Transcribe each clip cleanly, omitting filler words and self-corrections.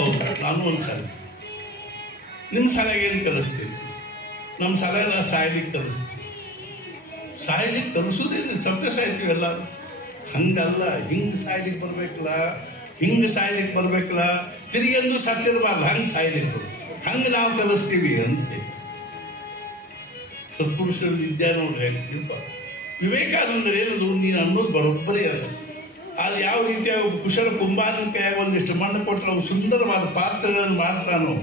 ಹೌದು, ನಾನು ಒಂದು ಶಾಲೆ. ನಿಮ್ಮ ಶಾಲೆಗೆ ಏನು ಕಲಿಸ್ತೀವಿ? ನಮ್ಮ ಶಾಲೆಲ್ಲ ಸಾಯ್ಲಿಕ್ಕೆ ಕಲಿಸ್ತೀವಿ. ಸಾಯ್ಲಿಕ್ಕೆ ಕಲಿಸೋದೇನು, ಸತ್ಯ ಸಾಯ್ತೀವೆಲ್ಲ. ಹಂಗಲ್ಲ, ಹಿಂಗೆ ಸಾಯ್ಲಿಕ್ಕೆ ಬರ್ಬೇಕಲ್ಲ, ಹಿಂಗೆ ಸಾಯ್ಲಿಕ್ಕೆ ಬರ್ಬೇಕಲ್ಲ, ತಿರುಗಿಂದು ಸತ್ತಿರಬಾರ್ದು, ಹಂಗೆ ಸಾಯ್ಲಿಕ್ಕೆ ಬರ್ಬೇಕು, ಹಂಗೆ ನಾವು ಕಲಿಸ್ತೀವಿ ಅಂತ. ಸತ್ಪುರುಷರ ವಿದ್ಯಾ ನೋಡ್ರಿ ಹೆಂಗಿರ್ಬ. ವಿವೇಕಾನಂದರು ಏನದು, ನೀನು ಅನ್ನೋದು ಬರೋಬ್ಬರಿ ಅಲ್ಲ. ಅದು ಯಾವ ರೀತಿಯ ಕುಶಲ ಕುಂಬಾರನ ಕೈಯಾಗ ಒಂದಿಷ್ಟು ಮಣ್ಣು ಕೊಟ್ಟರೆ ಅವು ಸುಂದರವಾದ ಪಾತ್ರಗಳನ್ನು ಮಾಡ್ತಾನೋ,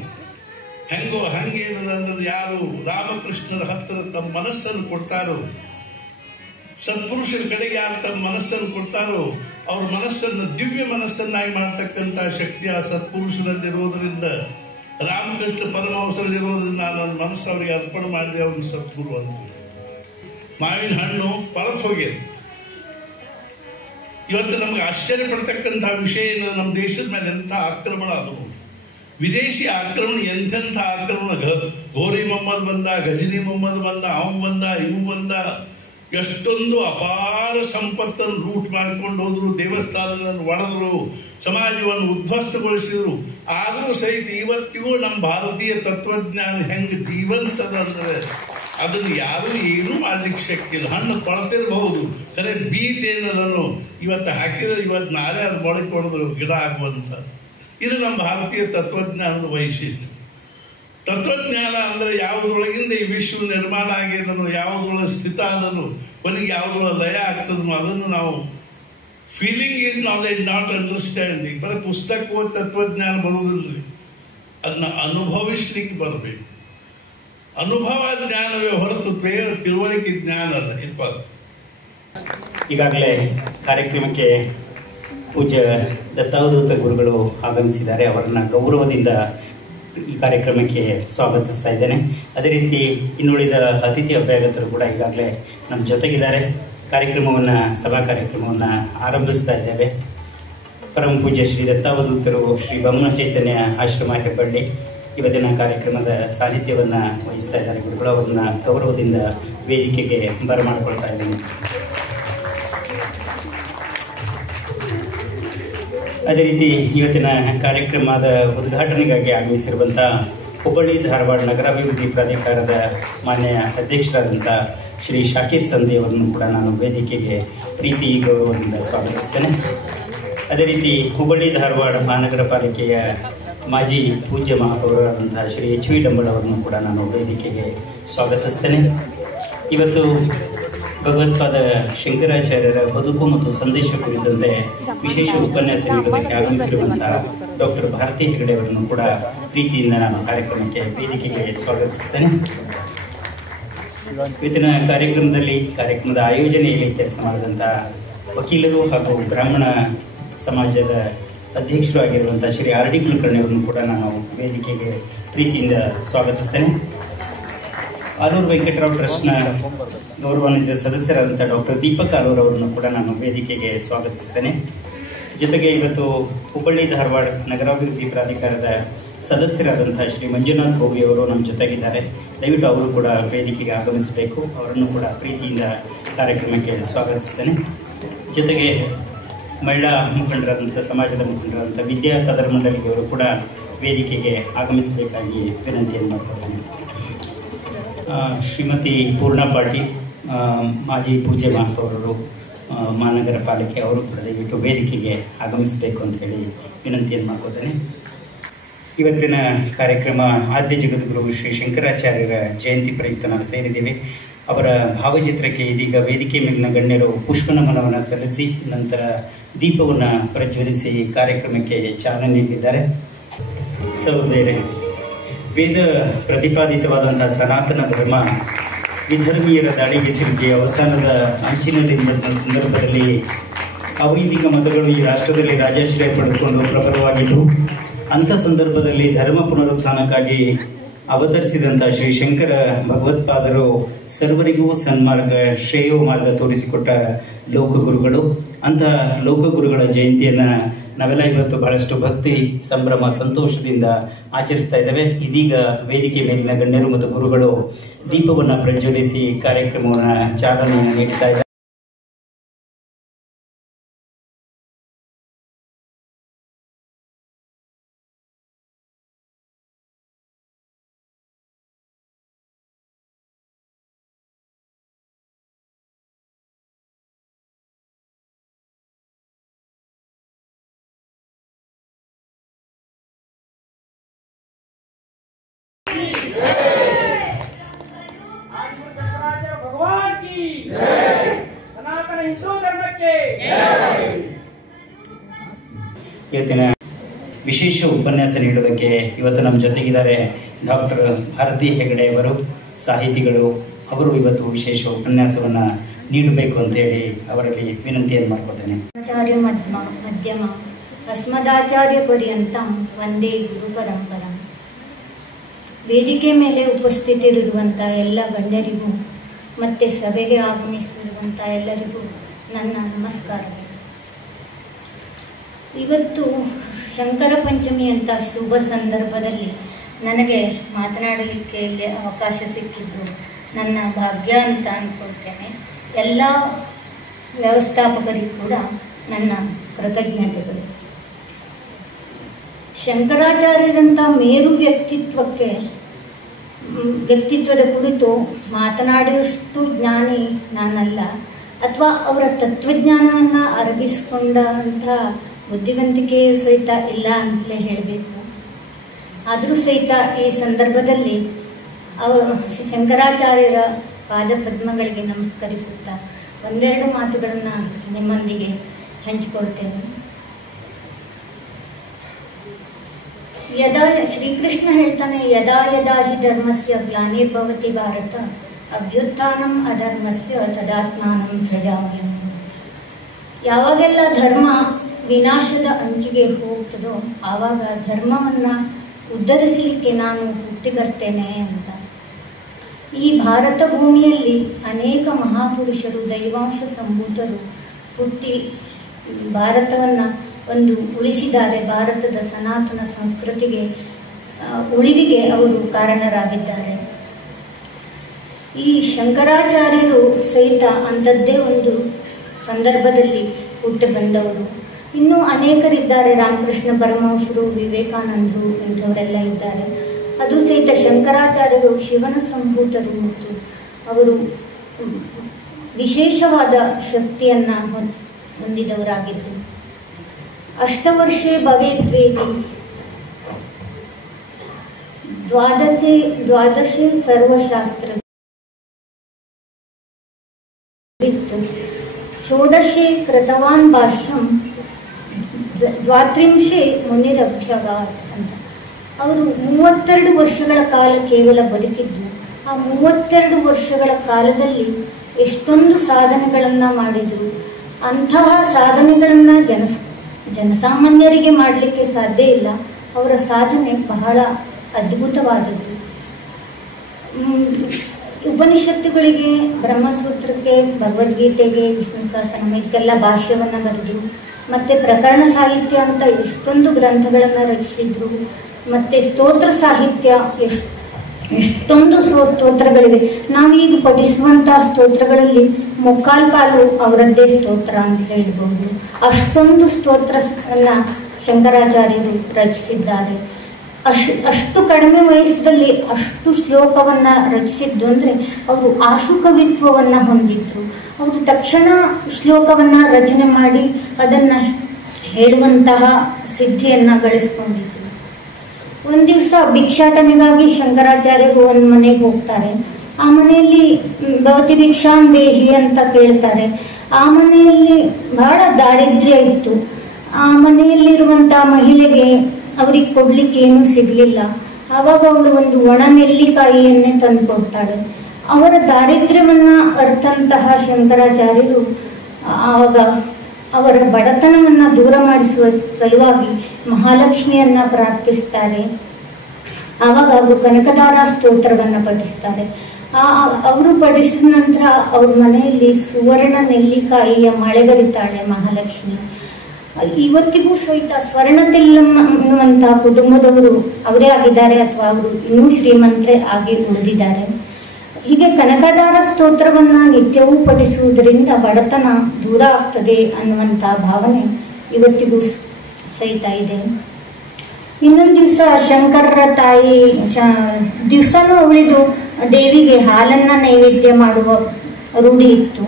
ಹೆಂಗೋ ಹಂಗೇನದ ಅಂದ್ರೆ ಯಾರು ರಾಮಕೃಷ್ಣರ ಹತ್ತಿರ ತಮ್ಮ ಮನಸ್ಸನ್ನು ಕೊಡ್ತಾರೋ, ಸತ್ಪುರುಷರ ಕಡೆಗೆ ಯಾರು ತಮ್ಮ ಮನಸ್ಸನ್ನು ಕೊಡ್ತಾರೋ ಅವ್ರ ಮನಸ್ಸನ್ನು ದಿವ್ಯ ಮನಸ್ಸನ್ನಾಗಿ ಮಾಡ್ತಕ್ಕಂಥ ಶಕ್ತಿ ಆ ಸತ್ಪುರುಷರಲ್ಲಿರೋದರಿಂದ, ರಾಮಕೃಷ್ಣ ಪರಮಹಂಸರಲ್ಲಿರೋದ್ರಿಂದ ನನ್ನ ಮನಸ್ಸು ಅವರಿಗೆ ಅರ್ಪಣೆ ಮಾಡಿದೆ, ಅವ್ರನ್ನ ಸದ್ಗುರು ಅಂತ. ಮಾವಿನ ಹಣ್ಣು ಕೊಳತು ಹೋಗ್ಯದ. ಇವತ್ತು ನಮ್ಗೆ ಆಶ್ಚರ್ಯ ಪಡ್ತಕ್ಕಂಥ ವಿಷಯ ಏನು, ನಮ್ಮ ದೇಶದ ಮೇಲೆ ಎಂಥ ಆಕ್ರಮಣ ಅದು. ವಿದೇಶಿ ಆಕ್ರಮಣ, ಎಂಥೆಂಥ ಆಕ್ರಮಣ. ಗೋರಿ ಮೊಹಮ್ಮದ್ ಬಂದ, ಗಜನಿ ಮೊಹಮ್ಮದ್ ಬಂದ, ಅವನು ಬಂದ, ಇವು ಬಂದ, ಎಷ್ಟೊಂದು ಅಪಾರ ಸಂಪತ್ತನ್ನು ಲೂಟ್ ಮಾಡ್ಕೊಂಡು ಹೋದ್ರು, ದೇವಸ್ಥಾನಗಳನ್ನು ಒಡೆದ್ರು, ಸಮಾಜವನ್ನು ಉದ್ಧ್ವಸ್ತಗೊಳಿಸಿದ್ರು. ಆದರೂ ಸಹಿತ ಇವತ್ತಿಗೂ ನಮ್ಮ ಭಾರತೀಯ ತತ್ವಜ್ಞಾನ ಹೆಂಗೆ ಜೀವಂತದ ಅಂದರೆ ಅದನ್ನು ಯಾರೂ ಏನೂ ಮಾಡ್ಲಿಕ್ಕೆ ಶಕ್ಯ ಇಲ್ಲ. ಹಣ್ಣು ಕೊಳತಿರಬಹುದು, ಖರೆ ಬೀಜ ಏನದನ್ನು ಇವತ್ತು ಹಾಕಿದ್ರೆ ಇವತ್ತು ನಾಳೆ ಅದು ಮೊಳಕೆ ಹೊಡೆದು ಗಿಡ ಆಗುವಂಥದ್ದು. ಇದು ನಮ್ಮ ಭಾರತೀಯ ತತ್ವಜ್ಞಾನದ ವೈಶಿಷ್ಟ್ಯ. ತತ್ವಜ್ಞಾನ ಅಂದರೆ ಯಾವುದ್ರೊಳಗಿಂದ ಈ ವಿಶ್ವ ನಿರ್ಮಾಣ ಆಗಿದ್ದನು, ಯಾವುದ್ರೊಳಗೆ ಸ್ಥಿತ ಆದನು, ಕೊನೆಗೆ ಯಾವುದ್ರೊಳಗೆ ಲಯ ಆಗ್ತದನು, ಅದನ್ನು ನಾವು feeling is knowledge not understanding. ಬರೀ ಪುಸ್ತಕ ಓದಿ ತತ್ವಜ್ಞಾನ ಬರುವುದಿಲ್ಲ, ಅದನ್ನ ಅನುಭವಿಸ್ಲಿಕ್ಕೆ ಬರಬೇಕು. ಅನುಭವ ಜ್ಞಾನವೇ ಹೊರತು ತಿಳುವಳಿಕೆ ಜ್ಞಾನ ಅಲ್ಲ. ಇರ್ಬಾರ್ದು. ಈಗಾಗಲೇ ಕಾರ್ಯಕ್ರಮಕ್ಕೆ ಪೂಜ್ಯ ದತ್ತಾವಧೂತ ಗುರುಗಳು ಆಗಮಿಸಿದ್ದಾರೆ. ಅವರನ್ನ ಗೌರವದಿಂದ ಈ ಕಾರ್ಯಕ್ರಮಕ್ಕೆ ಸ್ವಾಗತಿಸ್ತಾ ಇದ್ದೇನೆ. ಅದೇ ರೀತಿ ಇನ್ನುಳಿದ ಅತಿಥಿ ಅಭ್ಯಾಗತರು ಕೂಡ ಈಗಾಗಲೇ ನಮ್ಮ ಜೊತೆಗಿದ್ದಾರೆ. ಸಭಾ ಕಾರ್ಯಕ್ರಮವನ್ನು ಆರಂಭಿಸ್ತಾ ಇದ್ದೇವೆ. ಪರಮ ಪೂಜ್ಯ ಶ್ರೀ ದತ್ತಾವಧೂತರು ಶ್ರೀ ಬಮ್ಮನ ಚೈತನ್ಯ ಆಶ್ರಮ ಹೆಬ್ಬಳ್ಳಿ ಇವತ್ತಿನ ಕಾರ್ಯಕ್ರಮದ ಸಾನ್ನಿಧ್ಯವನ್ನು ವಹಿಸ್ತಾ ಇದ್ದಾರೆ. ಗುರುಗಳು ಅವರನ್ನ ಗೌರವದಿಂದ ವೇದಿಕೆಗೆ ಬರಮಾಡಿಕೊಳ್ತಾ ಇದ್ದೀನಿ. ಅದೇ ರೀತಿ ಇವತ್ತಿನ ಕಾರ್ಯಕ್ರಮದ ಉದ್ಘಾಟನೆಗಾಗಿ ಆಗಮಿಸಿರುವಂಥ ಹುಬ್ಬಳ್ಳಿ ಧಾರವಾಡ ನಗರಾಭಿವೃದ್ಧಿ ಪ್ರಾಧಿಕಾರದ ಮಾನ್ಯ ಅಧ್ಯಕ್ಷರಾದಂಥ ಶ್ರೀ ಶಾಕೀರ್ ಸಂಧಿ ಅವರನ್ನು ಕೂಡ ನಾನು ವೇದಿಕೆಗೆ ಪ್ರೀತಿ ಗೌರವದಿಂದ ಸ್ವಾಗತಿಸ್ತೇನೆ. ಅದೇ ರೀತಿ ಹುಬ್ಬಳ್ಳಿ ಧಾರವಾಡ ಮಹಾನಗರ ಪಾಲಿಕೆಯ ಮಾಜಿ ಪೂಜ್ಯ ಮಹಾಪೌರರಾದಂತಹ ಶ್ರೀ ಎಚ್ ವಿ ಡಂಬಳ ಅವರನ್ನು ಕೂಡ ನಾನು ವೇದಿಕೆಗೆ ಸ್ವಾಗತಿಸ್ತೇನೆ. ಇವತ್ತು ಭಗವತ್ಪಾದ ಶಂಕರಾಚಾರ್ಯರ ಬದುಕು ಮತ್ತು ಸಂದೇಶ ಕುರಿತಂತೆ ವಿಶೇಷ ಉಪನ್ಯಾಸ ನೀಡುವುದಕ್ಕೆ ಆಗಮಿಸಿರುವಂತಹ ಡಾಕ್ಟರ್ ಭಾರತಿ ಹೆಗಡೆ ಅವರನ್ನು ಕೂಡ ಪ್ರೀತಿಯಿಂದ ನಾನು ವೇದಿಕೆಗೆ ಸ್ವಾಗತಿಸ್ತೇನೆ. ಇವತ್ತಿನ ಕಾರ್ಯಕ್ರಮದ ಆಯೋಜನೆಯಲ್ಲಿ ಕೆಲಸ ಮಾಡಿದಂತಹ ವಕೀಲರು ಹಾಗೂ ಬ್ರಾಹ್ಮಣ ಸಮಾಜದ ಅಧ್ಯಕ್ಷರು ಆಗಿರುವಂತಹ ಶ್ರೀ ಆರ್ ಡಿ ಕುಲಕರ್ಣಿ ಅವರನ್ನು ಕೂಡ ನಾನು ವೇದಿಕೆಗೆ ಪ್ರೀತಿಯಿಂದ ಸ್ವಾಗತಿಸ್ತೇನೆ. ಆಲೂರು ವೆಂಕಟರಾವ್ ಟ್ರಸ್ಟ್ನ ಗೌರವಾನ್ವಿತ ಸದಸ್ಯರಾದಂಥ ಡಾಕ್ಟರ್ ದೀಪಕ್ ಆಲೂರ್ ಅವರನ್ನು ಕೂಡ ನಾನು ವೇದಿಕೆಗೆ ಸ್ವಾಗತಿಸ್ತೇನೆ. ಜೊತೆಗೆ ಇವತ್ತು ಹುಬ್ಬಳ್ಳಿ ಧಾರವಾಡ ನಗರಾಭಿವೃದ್ಧಿ ಪ್ರಾಧಿಕಾರದ ಸದಸ್ಯರಾದಂತಹ ಶ್ರೀ ಮಂಜುನಾಥ್ ಭೋಗಿ ಅವರು ನಮ್ಮ ಜೊತೆಗಿದ್ದಾರೆ. ದಯವಿಟ್ಟು ಅವರು ಕೂಡ ವೇದಿಕೆಗೆ ಆಗಮಿಸಬೇಕು. ಅವರನ್ನು ಕೂಡ ಪ್ರೀತಿಯಿಂದ ಕಾರ್ಯಕ್ರಮಕ್ಕೆ ಸ್ವಾಗತಿಸ್ತೇನೆ. ಜೊತೆಗೆ ಮಹಿಳಾ ಸಮಾಜದ ಮುಖಂಡರಾದಂಥ ವಿದ್ಯಾ ಕದರ್ ಮಂಡಳಿಗೆ ಕೂಡ ವೇದಿಕೆಗೆ ಆಗಮಿಸಬೇಕಾಗಿ ವಿನಂತಿಯನ್ನು ಮಾಡ್ಕೊಳ್ತೇನೆ. ಶ್ರೀಮತಿ ಪೂರ್ಣ ಪಾಟೀಲ್, ಮಾಜಿ ಪೂಜ್ಯ ಮಹಾಪೌರರು, ಮಹಾನಗರ ಪಾಲಿಕೆ, ಅವರು ಕೂಡ ದಯವಿಟ್ಟು ವೇದಿಕೆಗೆ ಆಗಮಿಸಬೇಕು ಅಂತ ಹೇಳಿ ವಿನಂತಿಯನ್ನು ಮಾಡ್ಕೋತೇನೆ. ಇವತ್ತಿನ ಕಾರ್ಯಕ್ರಮ ಆದ್ಯ ಜಗದ್ಗುರು ಶ್ರೀ ಶಂಕರಾಚಾರ್ಯರ ಜಯಂತಿ ಪ್ರಯುಕ್ತ ನಾವು ಸೇರಿದ್ದೇವೆ. ಅವರ ಭಾವಚಿತ್ರಕ್ಕೆ ಇದೀಗ ವೇದಿಕೆ ಮೇಲಿನ ಗಣ್ಯರು ಪುಷ್ಪ ನಮನವನ್ನು ಸಲ್ಲಿಸಿ ನಂತರ ದೀಪವನ್ನು ಪ್ರಜ್ವಲಿಸಿ ಕಾರ್ಯಕ್ರಮಕ್ಕೆ ಚಾಲನೆ ನೀಡಿದ್ದಾರೆ. ಸಹೋದರರೇ, ವೇದ ಪ್ರತಿಪಾದಿತವಾದಂತಹ ಸನಾತನ ಧರ್ಮ ವಿಧರ್ಮೀಯರ ದಾಳಿಗೆ ಸಿಲುಕಿ ಅವಸಾನದ ಅಂಚಿನಲ್ಲಿದ್ದ ಸಂದರ್ಭದಲ್ಲಿ ಅವೈದಿಕ ಮತಗಳು ಈ ರಾಷ್ಟ್ರದಲ್ಲಿ ರಾಜಾಶ್ರಯ ಪಡೆದುಕೊಂಡು ಪ್ರಬಲವಾಗಿದ್ದು, ಅಂಥ ಸಂದರ್ಭದಲ್ಲಿ ಧರ್ಮ ಪುನರುತ್ಥಾನಕ್ಕಾಗಿ ಅವತರಿಸಿದಂಥ ಶ್ರೀ ಶಂಕರ ಭಗವತ್ಪಾದರು ಸರ್ವರಿಗೂ ಸನ್ಮಾರ್ಗ ಶ್ರೇಯೋ ಮಾರ್ಗ ತೋರಿಸಿಕೊಟ್ಟ ಲೋಕಗುರುಗಳು. ಅಂತಹ ಲೋಕಗುರುಗಳ ಜಯಂತಿಯನ್ನು ನಾವೆಲ್ಲ ಇವತ್ತು ಬಹಳಷ್ಟು ಭಕ್ತಿ, ಸಂಭ್ರಮ, ಸಂತೋಷದಿಂದ ಆಚರಿಸ್ತಾ ಇದ್ದೇವೆ. ಇದೀಗ ವೇದಿಕೆ ಮೇಲಿನ ಗಣ್ಯರು ಮತ್ತು ಗುರುಗಳು ದೀಪವನ್ನು ಪ್ರಜ್ವಲಿಸಿ ಕಾರ್ಯಕ್ರಮವನ್ನು ಚಾಲನೆಯನ್ನು ನೀಡ್ತಾ ಇದ್ದಾರೆ. ಇವತ್ತಿನ ವಿಶೇಷ ಉಪನ್ಯಾಸ ನೀಡೋದಕ್ಕೆ ಇವತ್ತು ನಮ್ಮ ಜೊತೆಗಿದ್ದಾರೆ ಡಾಕ್ಟರ್ ಭಾರತಿ ಹೆಗಡೆ ಅವರು, ಸಾಹಿತಿಗಳು. ಅವರು ಇವತ್ತು ವಿಶೇಷ ಉಪನ್ಯಾಸವನ್ನು ನೀಡಬೇಕು ಅಂತ ಹೇಳಿ ಅವರಲ್ಲಿ ವಿನಂತಿಯನ್ನು ಮಾಡ್ಕೋತೇನೆ. ಆಚಾರ್ಯ ಮಧ್ಯಮ ಅಸ್ಮದಾಚಾರ್ಯ ಪರ್ಯಂತಂ ವಂದೇ ಗುರು ಪರಂಪರಂ. ವೇದಿಕೆ ಮೇಲೆ ಉಪಸ್ಥಿತರಿರುವಂಥ ಎಲ್ಲ ಗಣ್ಯರಿಗೂ ಮತ್ತು ಸಭೆಗೆ ಆಗಮಿಸಿರುವಂಥ ಎಲ್ಲರಿಗೂ ನನ್ನ ನಮಸ್ಕಾರಗಳು. ಇವತ್ತು ಶಂಕರ ಪಂಚಮಿ ಅಂತ ಶುಭ ಸಂದರ್ಭದಲ್ಲಿ ನನಗೆ ಮಾತನಾಡಲಿಕ್ಕೆ ಇಲ್ಲಿ ಅವಕಾಶ ಸಿಕ್ಕಿದ್ದು ನನ್ನ ಭಾಗ್ಯ ಅಂತ ಅಂದ್ಕೊಳ್ತೇನೆ. ಎಲ್ಲ ವ್ಯವಸ್ಥಾಪಕರಿಗೂ ಕೂಡ ನನ್ನ ಕೃತಜ್ಞತೆಗಳು. ಶಂಕರಾಚಾರ್ಯರಂಥ ಮೇರು ವ್ಯಕ್ತಿತ್ವದ ಕುರಿತು ಮಾತನಾಡುವಷ್ಟು ಜ್ಞಾನಿ ನಾನಲ್ಲ, ಅಥವಾ ಅವರ ತತ್ವಜ್ಞಾನವನ್ನು ಅರಗಿಸಿಕೊಂಡಂಥ ಬುದ್ಧಿವಂತಿಕೆಯೂ ಸಹಿತ ಇಲ್ಲ ಅಂತಲೇ ಹೇಳಬೇಕು. ಆದರೂ ಸಹಿತ ಈ ಸಂದರ್ಭದಲ್ಲಿ ಶಂಕರಾಚಾರ್ಯರ ಪಾದಪದ್ಮಗಳಿಗೆ ನಮಸ್ಕರಿಸುತ್ತಾ ಒಂದೆರಡು ಮಾತುಗಳನ್ನು ನಿಮ್ಮೊಂದಿಗೆ ಹಂಚಿಕೊಳ್ತೇನೆ. ಶ್ರೀಕೃಷ್ಣ ಹೇಳ್ತಾನೆ, ಯದಾ ಯದಾ ಹಿ ಧರ್ಮಸ್ಯ ಗ್ಲಾನಿರ್ಭವತಿ ಭಾರತ ಅಭ್ಯುತ್ಥಾನಂ ಅಧರ್ಮಸ್ಯ ತದಾತ್ಮಾನಂ ಸೃಜಾಮ್ಯಹಂ. ಯಾವಾಗೆಲ್ಲ ಧರ್ಮ ವಿನಾಶದ ಅಂಚಿಗೆ ಹೋಗ್ತದೋ ಆವಾಗ ಧರ್ಮವನ್ನು ಉದ್ಧರಿಸಲಿಕ್ಕೆ ನಾನು ಹುಟ್ಟಿ ಬರ್ತೇನೆ ಅಂತ. ಈ ಭಾರತ ಭೂಮಿಯಲ್ಲಿ ಅನೇಕ ಮಹಾಪುರುಷರು, ದೈವಾಂಶ ಸಂಭೂತರು ಹುಟ್ಟಿ ಭಾರತವನ್ನು ಒಂದು ಉಳಿಸಿದ್ದಾರೆ. ಭಾರತದ ಸನಾತನ ಸಂಸ್ಕೃತಿಗೆ ಉಳಿವಿಗೆ ಅವರು ಕಾರಣರಾಗಿದ್ದಾರೆ. ಈ ಶಂಕರಾಚಾರ್ಯರು ಸಹಿತ ಅಂಥದ್ದೇ ಒಂದು ಸಂದರ್ಭದಲ್ಲಿ ಹುಟ್ಟಿ ಬಂದವರು. ಇನ್ನೂ ಅನೇಕರಿದ್ದಾರೆ, ರಾಮಕೃಷ್ಣ ಪರಮಹಂಸರು, ವಿವೇಕಾನಂದರು ಇಂಥವರೆಲ್ಲ ಇದ್ದಾರೆ. ಅದು ಸಹಿತ ಶಂಕರಾಚಾರ್ಯರು ಶಿವನ ಸಂಭೂತರು ಮತ್ತು ಅವರು ವಿಶೇಷವಾದ ಶಕ್ತಿಯನ್ನು ಹೊಂದಿದವರಾಗಿದ್ದರು. ಅಷ್ಟವರ್ಷೇ ಭವೇದ್ವೇದಿ ದ್ವಾದಶೇ ಸರ್ವಶಾಸ್ತ್ರ ಷೋಡಶೇ ಕೃತವಾನ್ ಭಾಷ್ಯಂ ದ್ವಾತ್ರಿಂಶೇ ಮುನಿರಭ್ಯಗಾತ್ ಅಂತ. ಅವರು 32 ವರ್ಷಗಳ ಕಾಲ ಕೇವಲ ಬದುಕಿದ್ದು. ಆ 32 ವರ್ಷಗಳ ಕಾಲದಲ್ಲಿ ಎಷ್ಟೊಂದು ಸಾಧನೆಗಳನ್ನು ಮಾಡಿದರು. ಅಂತಹ ಸಾಧನೆಗಳನ್ನು ಜನಸಾಮಾನ್ಯರಿಗೆ ಮಾಡಲಿಕ್ಕೆ ಸಾಧ್ಯ ಇಲ್ಲ. ಅವರ ಸಾಧನೆ ಬಹಳ ಅದ್ಭುತವಾದದ್ದು. ಉಪನಿಷತ್ತುಗಳಿಗೆ, ಬ್ರಹ್ಮಸೂತ್ರಕ್ಕೆ, ಭಗವದ್ಗೀತೆಗೆ, ವಿಷ್ಣು ಸಹಸ್ರನಾಮ ಇದಕ್ಕೆಲ್ಲ ಭಾಷ್ಯವನ್ನು ಬರೆದರು. ಮತ್ತು ಪ್ರಕರಣ ಸಾಹಿತ್ಯ ಅಂತ ಎಷ್ಟೊಂದು ಗ್ರಂಥಗಳನ್ನು ರಚಿಸಿದ್ರು. ಮತ್ತು ಸ್ತೋತ್ರ ಸಾಹಿತ್ಯ ಎಷ್ಟೊಂದು ಸ್ತೋತ್ರಗಳಿವೆ. ನಾವೀಗ ಪಠಿಸುವಂಥ ಸ್ತೋತ್ರಗಳಲ್ಲಿ ಮುಕ್ಕಾಲು ಪಾಲು ಅವರದ್ದೇ ಸ್ತೋತ್ರ ಅಂತ ಹೇಳ್ಬೋದು. ಅಷ್ಟೊಂದು ಸ್ತೋತ್ರವನ್ನು ಶಂಕರಾಚಾರ್ಯರು ರಚಿಸಿದ್ದಾರೆ. ಅಷ್ಟು ಕಡಿಮೆ ವಯಸ್ಸಲ್ಲಿ ಅಷ್ಟು ಶ್ಲೋಕವನ್ನು ರಚಿಸಿದ್ದು ಅಂದರೆ ಅವರು ಆಶುಕವಿತ್ವವನ್ನು ಹೊಂದಿದ್ರು. ಅವರು ತಕ್ಷಣ ಶ್ಲೋಕವನ್ನು ರಚನೆ ಮಾಡಿ ಅದನ್ನು ಹೇಳುವಂತಹ ಸಿದ್ಧಿಯನ್ನು ಗಳಿಸ್ಕೊಂಡಿದ್ರು. ಒಂದು ದಿವಸ ಭಿಕ್ಷಾಟನೆಗಾಗಿ ಶಂಕರಾಚಾರ್ಯರು ಒಂದು ಮನೆಗೆ ಹೋಗ್ತಾರೆ. ಆ ಮನೆಯಲ್ಲಿ ಭವತಿ ಭಿಕ್ಷಾಂ ದೇಹಿ ಅಂತ ಕೇಳ್ತಾರೆ. ಆ ಮನೆಯಲ್ಲಿ ಬಹಳ ದಾರಿದ್ರ್ಯ ಇತ್ತು. ಆ ಮನೆಯಲ್ಲಿರುವಂಥ ಮಹಿಳೆಗೆ ಅವ್ರಿಗೆ ಕೊಡ್ಲಿಕ್ಕೆ ಏನೂ ಸಿಗಲಿಲ್ಲ. ಆವಾಗ ಅವಳು ಒಂದು ಒಣ ನೆಲ್ಲಿಕಾಯಿಯನ್ನೇ ತಂದು ಕೊಡ್ತಾಳೆ. ಅವರ ದಾರಿದ್ರ್ಯವನ್ನು ಅರ್ಥಂತಹ ಶಂಕರಾಚಾರ್ಯರು ಆವಾಗ ಅವರ ಬಡತನವನ್ನು ದೂರ ಮಾಡಿಸುವ ಸಲುವಾಗಿ ಮಹಾಲಕ್ಷ್ಮಿಯನ್ನು ಪ್ರಾರ್ಥಿಸ್ತಾರೆ. ಆವಾಗ ಅವರು ಕನಕದಾರ ಸ್ತೋತ್ರವನ್ನು ಪಠಿಸ್ತಾರೆ. ಅವರು ಪಠಿಸಿದ ನಂತರ ಅವ್ರ ಮನೆಯಲ್ಲಿ ಸುವರ್ಣ ನೆಲ್ಲಿಕಾಯಿಯ ಮಳೆಗರಿತಾಳೆ ಮಹಾಲಕ್ಷ್ಮಿ. ಇವತ್ತಿಗೂ ಸಹಿತ ಸ್ವರ್ಣತಿಲ್ಲಮ್ಮ ಅನ್ನುವಂಥ ಕುಟುಂಬದವರು ಅವರೇ ಆಗಿದ್ದಾರೆ, ಅಥವಾ ಅವರು ಇನ್ನೂ ಶ್ರೀಮಂತರೇ ಆಗಿ ಉಳಿದಿದ್ದಾರೆ. ಹೀಗೆ ಕನಕದಾರ ಸ್ತೋತ್ರವನ್ನು ನಿತ್ಯವೂ ಪಠಿಸುವುದರಿಂದ ಬಡತನ ದೂರ ಆಗ್ತದೆ ಅನ್ನುವಂಥ ಭಾವನೆ ಇವತ್ತಿಗೂ ಸಹಿತ ಇದೆ. ಇನ್ನೊಂದು ದಿವಸ ಶಂಕರರ ತಾಯಿ ದಿವಸನೂ ಅವಳಿದು ದೇವಿಗೆ ಹಾಲನ್ನು ನೈವೇದ್ಯ ಮಾಡುವ ರೂಢಿ ಇತ್ತು.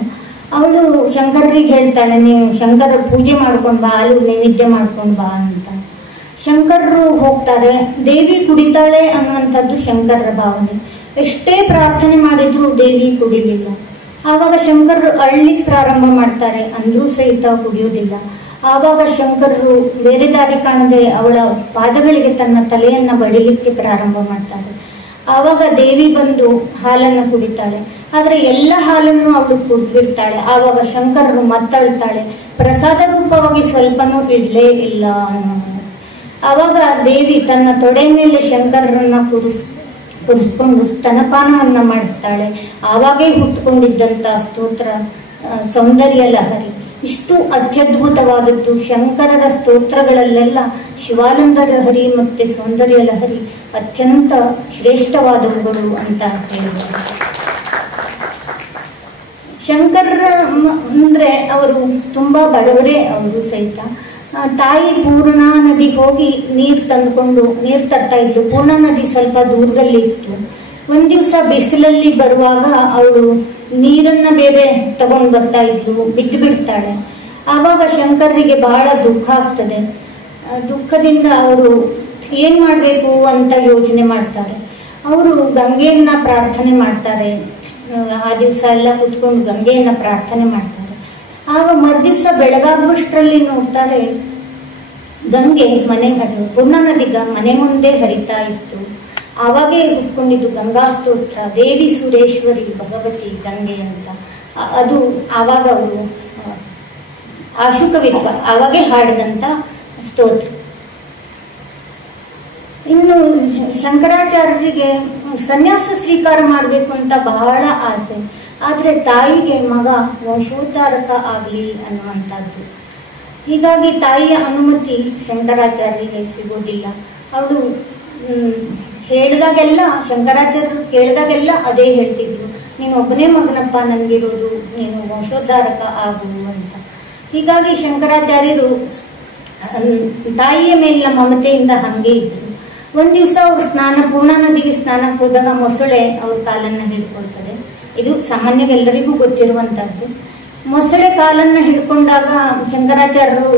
ಅವಳು ಶಂಕರರಿಗೆ ಹೇಳ್ತಾಳೆ, ನೀವು ಶಂಕರ ಪೂಜೆ ಮಾಡ್ಕೊಂಡು ಬಾ, ಹಾಲು ನೈವೇದ್ಯ ಮಾಡ್ಕೊಂಡು ಬಾ ಅಂತ. ಶಂಕರರು ಹೋಗ್ತಾರೆ. ದೇವಿ ಕುಡಿತಾಳೆ ಅನ್ನುವಂಥದ್ದು ಶಂಕರರ ಭಾವನೆ. ಎಷ್ಟೇ ಪ್ರಾರ್ಥನೆ ಮಾಡಿದ್ರು ದೇವಿ ಕುಡಿಲಿಲ್ಲ. ಆವಾಗ ಶಂಕರರು ಅಳ್ಲಿಕ್ಕೆ ಪ್ರಾರಂಭ ಮಾಡ್ತಾರೆ, ಅಂದ್ರೂ ಸಹಿತ ಕುಡಿಯೋದಿಲ್ಲ. ಆವಾಗ ಶಂಕರರು ಬೇರೆ ದಾರಿ ಕಾಣದೆ ಅವಳ ಪಾದಗಳಿಗೆ ತನ್ನ ತಲೆಯನ್ನು ಬಡಿಲಿಕ್ಕೆ ಪ್ರಾರಂಭ ಮಾಡ್ತಾರೆ. ಆವಾಗ ದೇವಿ ಬಂದು ಹಾಲನ್ನು ಕುಡಿತಾಳೆ, ಆದರೆ ಎಲ್ಲ ಹಾಲನ್ನು ಅವಳು ಕುಡಿಬಿಡ್ತಾಳೆ. ಆವಾಗ ಶಂಕರರು ಮತ್ತಳ್ತಾಳೆ, ಪ್ರಸಾದ ರೂಪವಾಗಿ ಸ್ವಲ್ಪನೂ ಇಡ್ಲೇ ಇಲ್ಲ ಅನ್ನೋ. ಆವಾಗ ದೇವಿ ತನ್ನ ತೊಡೆ ಮೇಲೆ ಶಂಕರರನ್ನ ಕೂರಿಸ್ಕೊಂಡು ಸ್ತನಪಾನವನ್ನ ಮಾಡಿಸ್ತಾಳೆ. ಆವಾಗೇ ಹುಟ್ಟುಕೊಂಡಿದ್ದಂಥ ಸ್ತೋತ್ರ ಸೌಂದರ್ಯ ಲಹರಿ ಇಷ್ಟು ಅತ್ಯದ್ಭುತವಾದದ್ದು. ಶಂಕರರ ಸ್ತೋತ್ರಗಳಲ್ಲೆಲ್ಲ ಶಿವಾನಂದ ಲಹರಿ ಮತ್ತು ಸೌಂದರ್ಯ ಲಹರಿ ಅತ್ಯಂತ ಶ್ರೇಷ್ಠವಾದವುಗಳು ಅಂತ ಹೇಳಿದ್ದಾರೆ. ಶಂಕರರ ಅಂದರೆ ಅವರು ತುಂಬ ಬಡವರೇ. ಅವರು ಸಹಿತ ತಾಯಿ ಪೂರ್ಣಾ ನದಿಗೆ ಹೋಗಿ ನೀರು ತಂದುಕೊಂಡು ನೀರು ತರ್ತಾ ಇದ್ಲು. ಪೂರ್ಣಾ ನದಿ ಸ್ವಲ್ಪ ದೂರದಲ್ಲಿ ಇತ್ತು. ಒಂದು ದಿವಸ ಬಿಸಿಲಲ್ಲಿ ಬರುವಾಗ ಅವಳು ನೀರನ್ನ ಬೇರೆ ತಗೊಂಡು ಬರ್ತಾ ಇದ್ಲು, ಬಿದ್ದು ಬಿಡ್ತಾಳೆ. ಆವಾಗ ಶಂಕರರಿಗೆ ಬಹಳ ದುಃಖ ಆಗ್ತದೆ. ದುಃಖದಿಂದ ಅವರು ಏನು ಮಾಡಬೇಕು ಅಂತ ಯೋಚನೆ ಮಾಡ್ತಾರೆ. ಅವರು ಗಂಗೆಯನ್ನ ಪ್ರಾರ್ಥನೆ ಮಾಡ್ತಾರೆ. ಆ ದಿವಸ ಎಲ್ಲ ಕೂತ್ಕೊಂಡು ಗಂಗೆಯನ್ನ ಪ್ರಾರ್ಥನೆ ಮಾಡ್ತಾರೆ. ಆಗ ಮರುದಿವಸ ಬೆಳಗಾಗುವಷ್ಟರಲ್ಲಿ ನೋಡ್ತಾರೆ, ಗಂಗೆ ಪೂರ್ಣಾ ನದಿ ಮನೆ ಮುಂದೆ ಹರಿತಾ ಇತ್ತು. ಆವಾಗೇ ಹುಟ್ಕೊಂಡಿದ್ದು ಗಂಗಾ ಸ್ತೋತ್ರ, ದೇವಿ ಸುರೇಶ್ವರಿ ಭಗವತಿ ಗಂಗೆ ಅಂತ. ಅದು ಆವಾಗ ಅವರು ಆಶುಕವಿತ್ವ ಆವಾಗೇ ಹಾಡಿದಂಥ ಸ್ತೋತ್ರ. ಇನ್ನು ಶಂಕರಾಚಾರ್ಯರಿಗೆ ಸನ್ಯಾಸ ಸ್ವೀಕಾರ ಮಾಡಬೇಕು ಅಂತ ಬಹಳ ಆಸೆ. ಆದರೆ ತಾಯಿಗೆ ಮಗ ವಂಶೋದ್ಧಾರಕ ಆಗಲಿ ಅನ್ನುವಂಥದ್ದು. ಹೀಗಾಗಿ ತಾಯಿಯ ಅನುಮತಿ ಶಂಕರಾಚಾರ್ಯರಿಗೆ ಸಿಗೋದಿಲ್ಲ. ಅವಳು ಹೇಳಿದಾಗೆಲ್ಲ, ಶಂಕರಾಚಾರ್ಯರು ಕೇಳಿದಾಗೆಲ್ಲ ಅದೇ ಹೇಳ್ತಿದ್ರು, ನೀನು ಒಬ್ಬನೇ ಮಗನಪ್ಪ ನನಗಿರೋದು, ನೀನು ವಂಶೋದ್ಧಾರಕ ಆಗು ಅಂತ. ಹೀಗಾಗಿ ಶಂಕರಾಚಾರ್ಯರು ತಾಯಿಯ ಮೇಲಿನ ಮಮತೆಯಿಂದ ಹಾಗೆ ಇದ್ರು. ಒಂದು ದಿವಸ ಅವರು ಪೂರ್ಣಾ ನದಿಗೆ ಸ್ನಾನಕ್ಕೆ ಹೋದಾಗ ಮೊಸಳೆ ಅವ್ರ ಕಾಲನ್ನು ಹಿಡ್ಕೊಳ್ತದೆ. ಇದು ಸಾಮಾನ್ಯ ಎಲ್ಲರಿಗೂ ಗೊತ್ತಿರುವಂತಹದ್ದು. ಮೊಸಳೆ ಕಾಲನ್ನ ಹಿಡ್ಕೊಂಡಾಗ ಶಂಕರಾಚಾರ್ಯರು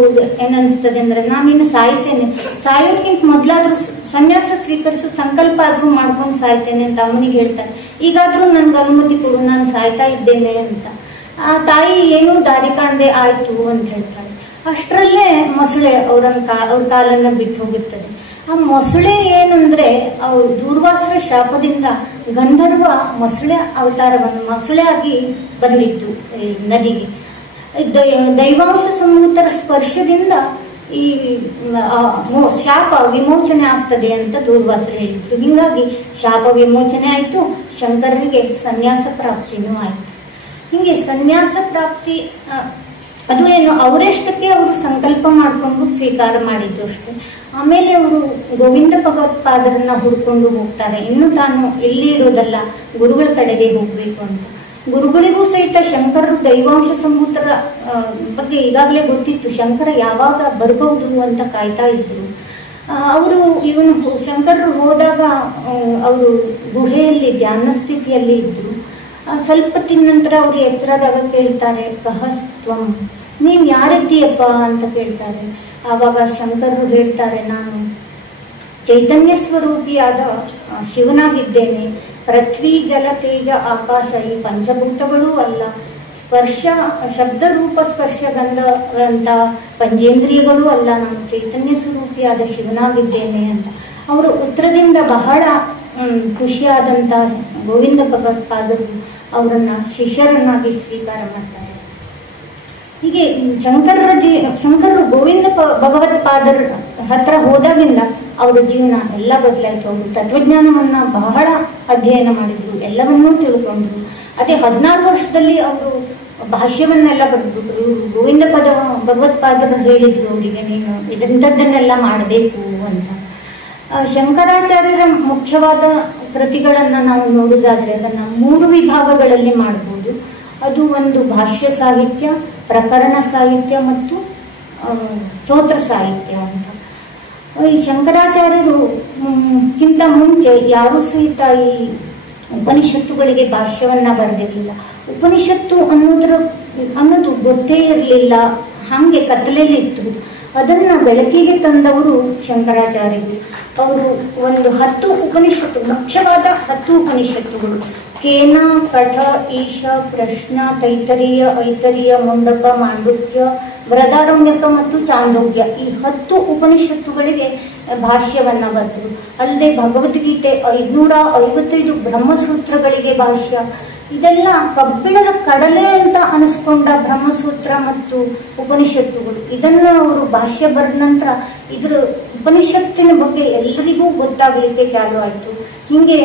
ಏನನ್ನಿಸ್ತದೆ ಅಂದ್ರೆ, ನಾನಿನ್ನು ಸಾಯ್ತೇನೆ, ಸಾಯೋದ್ಕಿಂತ ಮೊದಲಾದ್ರೂ ಸನ್ಯಾಸ ಸ್ವೀಕರಿಸೋ ಸಂಕಲ್ಪ ಆದ್ರೂ ಮಾಡ್ಕೊಂಡು ಸಾಯ್ತೇನೆ ಅಂತ ಅಮ್ಮನಿಗೆ ಹೇಳ್ತಾರೆ. ಈಗಾದ್ರೂ ನನ್ಗೆ ಅನುಮತಿ ಕೊಡು, ನಾನು ಸಾಯ್ತಾ ಇದ್ದೇನೆ ಅಂತ. ಆ ತಾಯಿ ಏನೂ ದಾರಿ ಕಾಣದೆ ಆಯ್ತು ಅಂತ ಹೇಳ್ತಾರೆ. ಅಷ್ಟರಲ್ಲೇ ಮೊಸಳೆ ಅವ್ರ ಕಾಲನ್ನ ಬಿಟ್ಟು ಹೋಗಿರ್ತದೆ. ಆ ಮೊಸಳೆ ಏನಂದ್ರೆ, ಅವ್ರು ದೂರ್ವಾಸರ ಶಾಪದಿಂದ ಗಂಧರ್ವ ಮೊಸಳೆ ಅವತಾರವನ್ನು ಮೊಸಳೆ ಆಗಿ ಬಂದಿತ್ತು ಈ ನದಿಗೆ. ದೈವಾಂಶ ಸಮೂಹತರ ಸ್ಪರ್ಶದಿಂದ ಈ ಶಾಪ ವಿಮೋಚನೆ ಆಗ್ತದೆ ಅಂತ ದೂರ್ವಾಸರು ಹೇಳಿದ್ರು. ಹೀಗಾಗಿ ಶಾಪ ವಿಮೋಚನೆ ಆಯಿತು, ಶಂಕರರಿಗೆ ಸನ್ಯಾಸ ಪ್ರಾಪ್ತಿನೂ ಆಯಿತು. ಹೀಗೆ ಸನ್ಯಾಸ ಪ್ರಾಪ್ತಿ ಅದು ಏನು ಅವರೆಷ್ಟಕ್ಕೆ ಅವರು ಸಂಕಲ್ಪ ಮಾಡಿಕೊಂಡು ಸ್ವೀಕಾರ ಮಾಡಿದ್ರು ಅಷ್ಟೇ. ಆಮೇಲೆ ಅವರು ಗೋವಿಂದ ಭಗವತ್ಪಾದರನ್ನ ಹುಡ್ಕೊಂಡು ಹೋಗ್ತಾರೆ. ಇನ್ನು ತಾನು ಇಲ್ಲಿ ಇರೋದಲ್ಲ, ಗುರುಗಳ ಕಡೆಗೆ ಹೋಗ್ಬೇಕು ಅಂತ. ಗುರುಗಳಿಗೂ ಸಹಿತ ಶಂಕರರು ದೈವಾಂಶ ಸಂಭೂತರ ಬಗ್ಗೆ ಈಗಾಗಲೇ ಗೊತ್ತಿತ್ತು. ಶಂಕರ ಯಾವಾಗ ಬರಬಹುದು ಅಂತ ಕಾಯ್ತಾ ಇದ್ರು. ಅವರು ಶಂಕರರು ಹೋದಾಗ ಅವರು ಗುಹೆಯಲ್ಲಿ ಧ್ಯಾನ ಸ್ಥಿತಿಯಲ್ಲಿ ಇದ್ರು. ಸ್ವಲ್ಪ ತಿನ್ನ ನಂತರ ಅವರು ಎಚ್ಚರದಾಗ ಕೇಳ್ತಾರೆ, ಕಹಸ್ತ್ವಂ, ನೀನು ಯಾರಿದ್ದೀಯಪ್ಪ ಅಂತ ಕೇಳ್ತಾರೆ. ಆವಾಗ ಶಂಕರರು ಹೇಳ್ತಾರೆ, ನಾನು ಚೈತನ್ಯ ಸ್ವರೂಪಿಯಾದ ಶಿವನಾಗಿದ್ದೇನೆ. ಪೃಥ್ವಿ ಜಲ ತೇಜ ಆಕಾಶ ಈ ಪಂಚಭೂತಗಳೂ ಅಲ್ಲ, ಸ್ಪರ್ಶ ಶಬ್ದ ರೂಪ ಸ್ಪರ್ಶ ಗಂಧ ಪಂಚೇಂದ್ರಿಯಗಳೂ ಅಲ್ಲ, ನಾನು ಚೈತನ್ಯ ಸ್ವರೂಪಿಯಾದ ಶಿವನಾಗಿದ್ದೇನೆ ಅಂತ. ಅವರು ಉತ್ತರದಿಂದ ಬಹಳ ಖುಷಿಯಾದಂಥ ಗೋವಿಂದ ಭಗವತ್ಪಾದರು ಅವರನ್ನ ಶಿಷ್ಯರನ್ನಾಗಿ ಸ್ವೀಕಾರ ಮಾಡ್ತಾರೆ. ಹೀಗೆ ಶಂಕರರು ಗೋವಿಂದ ಭಗವತ್ಪಾದರ ಹತ್ರ ಹೋದಾಗಿಂದ ಅವರ ಜೀವನ ಎಲ್ಲ ಬದಲಾಯಿತು. ಅವರು ತತ್ವಜ್ಞಾನವನ್ನ ಬಹಳ ಅಧ್ಯಯನ ಮಾಡಿದ್ರು, ಎಲ್ಲವನ್ನೂ ತಿಳ್ಕೊಂಡ್ರು. ಅದೇ 16 ವರ್ಷದಲ್ಲಿ ಅವರು ಭಾಷ್ಯವನ್ನೆಲ್ಲ ಬರೆದ್ಬಿಟ್ರು. ಗೋವಿಂದ ಭಗವತ್ಪಾದರು ಹೇಳಿದ್ರು ಅವರಿಗೆ, ನೀನು ಇಂಥದ್ದನ್ನೆಲ್ಲ ಮಾಡಬೇಕು ಅಂತ. ಶಂಕರಾಚಾರ್ಯರ ಮುಖ್ಯವಾದ ಕೃತಿಗಳನ್ನು ನಾವು ನೋಡುವುದಾದ್ರೆ ಅದನ್ನು 3 ವಿಭಾಗಗಳಲ್ಲಿ ಮಾಡಬಹುದು. ಅದು ಒಂದು ಭಾಷ್ಯ ಸಾಹಿತ್ಯ, ಪ್ರಕರಣ ಸಾಹಿತ್ಯ ಮತ್ತು ಸ್ತೋತ್ರ ಸಾಹಿತ್ಯ ಅಂತ. ಈ ಶಂಕರಾಚಾರ್ಯರು ಕಿಂತ ಮುಂಚೆ ಯಾರೂ ಸಹಿತ ಈ ಉಪನಿಷತ್ತುಗಳಿಗೆ ಭಾಷ್ಯವನ್ನ ಬರೆದಿರಲಿಲ್ಲ. ಉಪನಿಷತ್ತು ಅನ್ನೋದು ಗೊತ್ತೇ ಇರಲಿಲ್ಲ, ಹಾಗೆ ಕತ್ತಲೆಯಲ್ಲಿ ಇತ್ತು. ಅದನ್ನ ಬೆಳಕಿಗೆ ತಂದವರು ಶಂಕರಾಚಾರ್ಯರು. ಅವರು ಒಂದು 10 ಉಪನಿಷತ್ತು, ಮುಖ್ಯವಾದ 10 ಉಪನಿಷತ್ತುಗಳು, ಕೇನ ಕಠ ಈಶ ಪ್ರಶ್ನ ತೈತರೀಯ ಐತರೀಯ ಮುಂಡಕ ಮಾಂಡುಕ್ಯ ಬೃಹದಾರಣ್ಯಕ ಮತ್ತು ಚಾಂದೋಗ್ಯ ಈ 10 ಉಪನಿಷತ್ತುಗಳಿಗೆ ಭಾಷ್ಯವನ್ನ ಬರೆದರು. ಅಲ್ಲದೆ ಭಗವದ್ಗೀತೆ 555 ಬ್ರಹ್ಮಸೂತ್ರಗಳಿಗೆ ಭಾಷ್ಯ. ಇದೆಲ್ಲ ಕಬ್ಬಿಣದ ಕಡಲೆ ಅಂತ ಅನಿಸ್ಕೊಂಡ ಬ್ರಹ್ಮಸೂತ್ರ ಮತ್ತು ಉಪನಿಷತ್ತುಗಳು. ಇದನ್ನ ಅವರು ಭಾಷ್ಯ ಬರೆದ ನಂತರ ಇದರ ಉಪನಿಷತ್ತಿನ ಬಗ್ಗೆ ಎಲ್ಲರಿಗೂ ಗೊತ್ತಾಗಲಿಕ್ಕೆ ಚಾಲು ಆಯಿತು. ಹೀಗೆ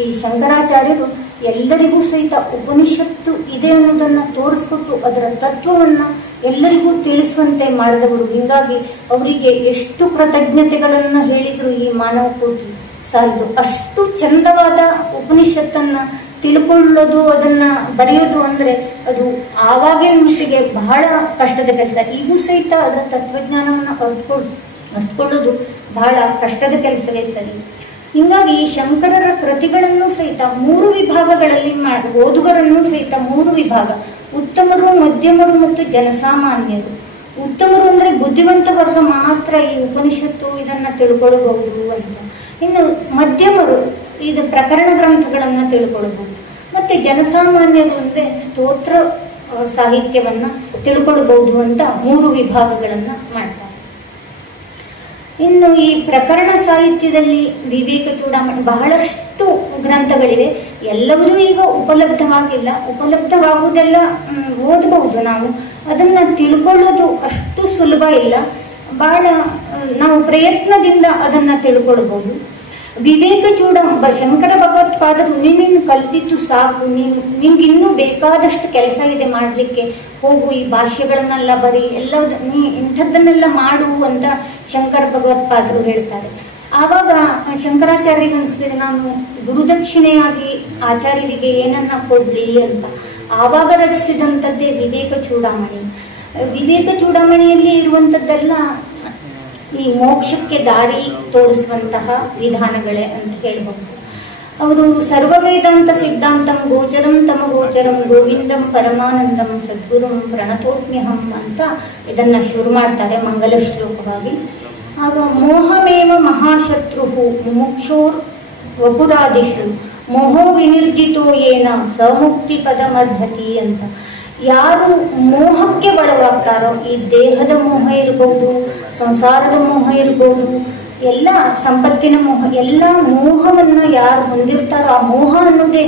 ಈ ಶಂಕರಾಚಾರ್ಯರು ಎಲ್ಲರಿಗೂ ಸಹಿತ ಉಪನಿಷತ್ತು ಇದೆ ಅನ್ನೋದನ್ನ ತೋರಿಸ್ಕೊಟ್ಟು ಅದರ ತತ್ವವನ್ನ ಎಲ್ಲರಿಗೂ ತಿಳಿಸುವಂತೆ ಮಾಡಿದವರು. ಹೀಗಾಗಿ ಅವರಿಗೆ ಎಷ್ಟು ಕೃತಜ್ಞತೆಗಳನ್ನ ಹೇಳಿದ್ರು ಈ ಮಾನವ ಕೋಟಿ ಸಾಲದು. ಅಷ್ಟು ಚಂದವಾದ ಉಪನಿಷತ್ತನ್ನ ತಿಳ್ಕೊಳ್ಳೋದು, ಅದನ್ನ ಬರೆಯೋದು ಅಂದ್ರೆ ಅದು ಆವಾಗಿನ ಮಟ್ಟಿಗೆ ಬಹಳ ಕಷ್ಟದ ಕೆಲಸ. ಈಗೂ ಸಹಿತ ಅದರ ತತ್ವಜ್ಞಾನವನ್ನು ಅರ್ಥಕೊಳ್ಳೋದು ಬಹಳ ಕಷ್ಟದ ಕೆಲಸವೇ ಸರಿ. ಹೀಗಾಗಿ ಶಂಕರರ ಕೃತಿಗಳನ್ನು ಸಹಿತ 3 ವಿಭಾಗಗಳಲ್ಲಿ ಓದುಗರನ್ನು ಸಹಿತ 3 ವಿಭಾಗ: ಉತ್ತಮರು, ಮಧ್ಯಮರು ಮತ್ತು ಜನಸಾಮಾನ್ಯರು. ಉತ್ತಮರು ಅಂದ್ರೆ ಬುದ್ಧಿವಂತ ವರ್ಗ ಮಾತ್ರ ಈ ಉಪನಿಷತ್ತು ಇದನ್ನ ತಿಳ್ಕೊಳ್ಬಹುದು ಅಂತ. ಇನ್ನು ಮಧ್ಯಮರು ಇದು ಪ್ರಕರಣ ಗ್ರಂಥಗಳನ್ನ ತಿಳ್ಕೊಳ್ಬಹುದು. ಮತ್ತೆ ಜನಸಾಮಾನ್ಯರು ಅಂದ್ರೆ ಸ್ತೋತ್ರ ಸಾಹಿತ್ಯವನ್ನ ತಿಳ್ಕೊಳ್ಬಹುದು ಅಂತ 3 ವಿಭಾಗಗಳನ್ನ ಮಾಡ್ತಾರೆ. ಇನ್ನು ಈ ಪ್ರಕರಣ ಸಾಹಿತ್ಯದಲ್ಲಿ ವಿವೇಕ ಚೂಡಾಮಣಿ ಬಹಳಷ್ಟು ಗ್ರಂಥಗಳಿವೆ. ಎಲ್ಲವೂ ಈಗ ಉಪಲಬ್ಧವಾಗಿಲ್ಲ. ಉಪಲಬ್ಧವಾಗುವುದೆಲ್ಲ ಓದಬಹುದು ನಾವು. ಅದನ್ನ ತಿಳ್ಕೊಳ್ಳೋದು ಅಷ್ಟು ಸುಲಭ ಇಲ್ಲ. ಬಹಳ ನಾವು ಪ್ರಯತ್ನದಿಂದ ಅದನ್ನ ತಿಳ್ಕೊಳ್ಬಹುದು. ವಿವೇಕ ಚೂಡಾಂಬ ಶಂಕರ ಭಗವತ್ಪಾದರು ನೀನು ಕಲ್ತಿದ್ದು ಸಾಕು, ನಿಮ್ಗೆ ಇನ್ನೂ ಬೇಕಾದಷ್ಟು ಕೆಲಸ ಇದೆ ಮಾಡಲಿಕ್ಕೆ, ಹೋಗು ಈ ಭಾಷ್ಯಗಳನ್ನೆಲ್ಲ ಬರೀ ಎಲ್ಲ ನೀ ಇಂಥದ್ದನ್ನೆಲ್ಲ ಮಾಡು ಅಂತ ಶಂಕರ ಭಗವತ್ಪಾದರು ಹೇಳ್ತಾರೆ. ಆವಾಗ ಶಂಕರಾಚಾರ್ಯರಿಗೆ ಅನಿಸ್ತದೆ ನಾನು ಗುರುದಕ್ಷಿಣೆಯಾಗಿ ಆಚಾರ್ಯರಿಗೆ ಏನನ್ನ ಕೊಡ್ಲಿ ಅಂತ. ಆವಾಗ ರಚಿಸಿದಂಥದ್ದೇ ವಿವೇಕ ಚೂಡಾಮಣಿ. ವಿವೇಕ ಚೂಡಾಮಣಿಯಲ್ಲಿ ಇರುವಂಥದ್ದೆಲ್ಲ ಈ ಮೋಕ್ಷಕ್ಕೆ ದಾರಿ ತೋರಿಸುವಂತಹ ವಿಧಾನಗಳೇ ಅಂತ ಹೇಳಬಹುದು. ಅವರು ಸರ್ವ ವೇದಾಂತ ಸಿದ್ಧಾಂತಂ ಗೋಚರಂ ತಮ ಗೋಚರಂ ಗೋವಿಂದಂ ಪರಮಾನಂದಂ ಸದ್ಗುರುಂ ಪ್ರಣತೋಸ್ಮ್ಯಹಂ ಅಂತ ಇದನ್ನ ಶುರು ಮಾಡ್ತಾರೆ ಮಂಗಲ ಶ್ಲೋಕವಾಗಿ. ಆಗ ಮೋಹಮೇವ ಮಹಾಶತ್ರು ಮುಮುಕ್ಷೋರ್ ವಪುರಾದಿಷು ಮೋಹೋ ವಿನಿರ್ಜಿತೋ ಏನ ಸಮುಕ್ತಿ ಪದಮರ್ಹತಿ ಅಂತ. ಯಾರು ಮೋಹಕ್ಕೆ ಒಳಗಾಗ್ತಾರೋ, ಈ ದೇಹದ ಮೋಹ ಇರಬಹುದು, ಸಂಸಾರದ ಮೋಹ ಇರಬಹುದು, ಎಲ್ಲ ಸಂಪತ್ತಿನ ಮೋಹ, ಎಲ್ಲ ಮೋಹವನ್ನ ಯಾರು ಹೊಂದಿರ್ತಾರೋ ಆ ಮೋಹ ಅನ್ನೋದೇ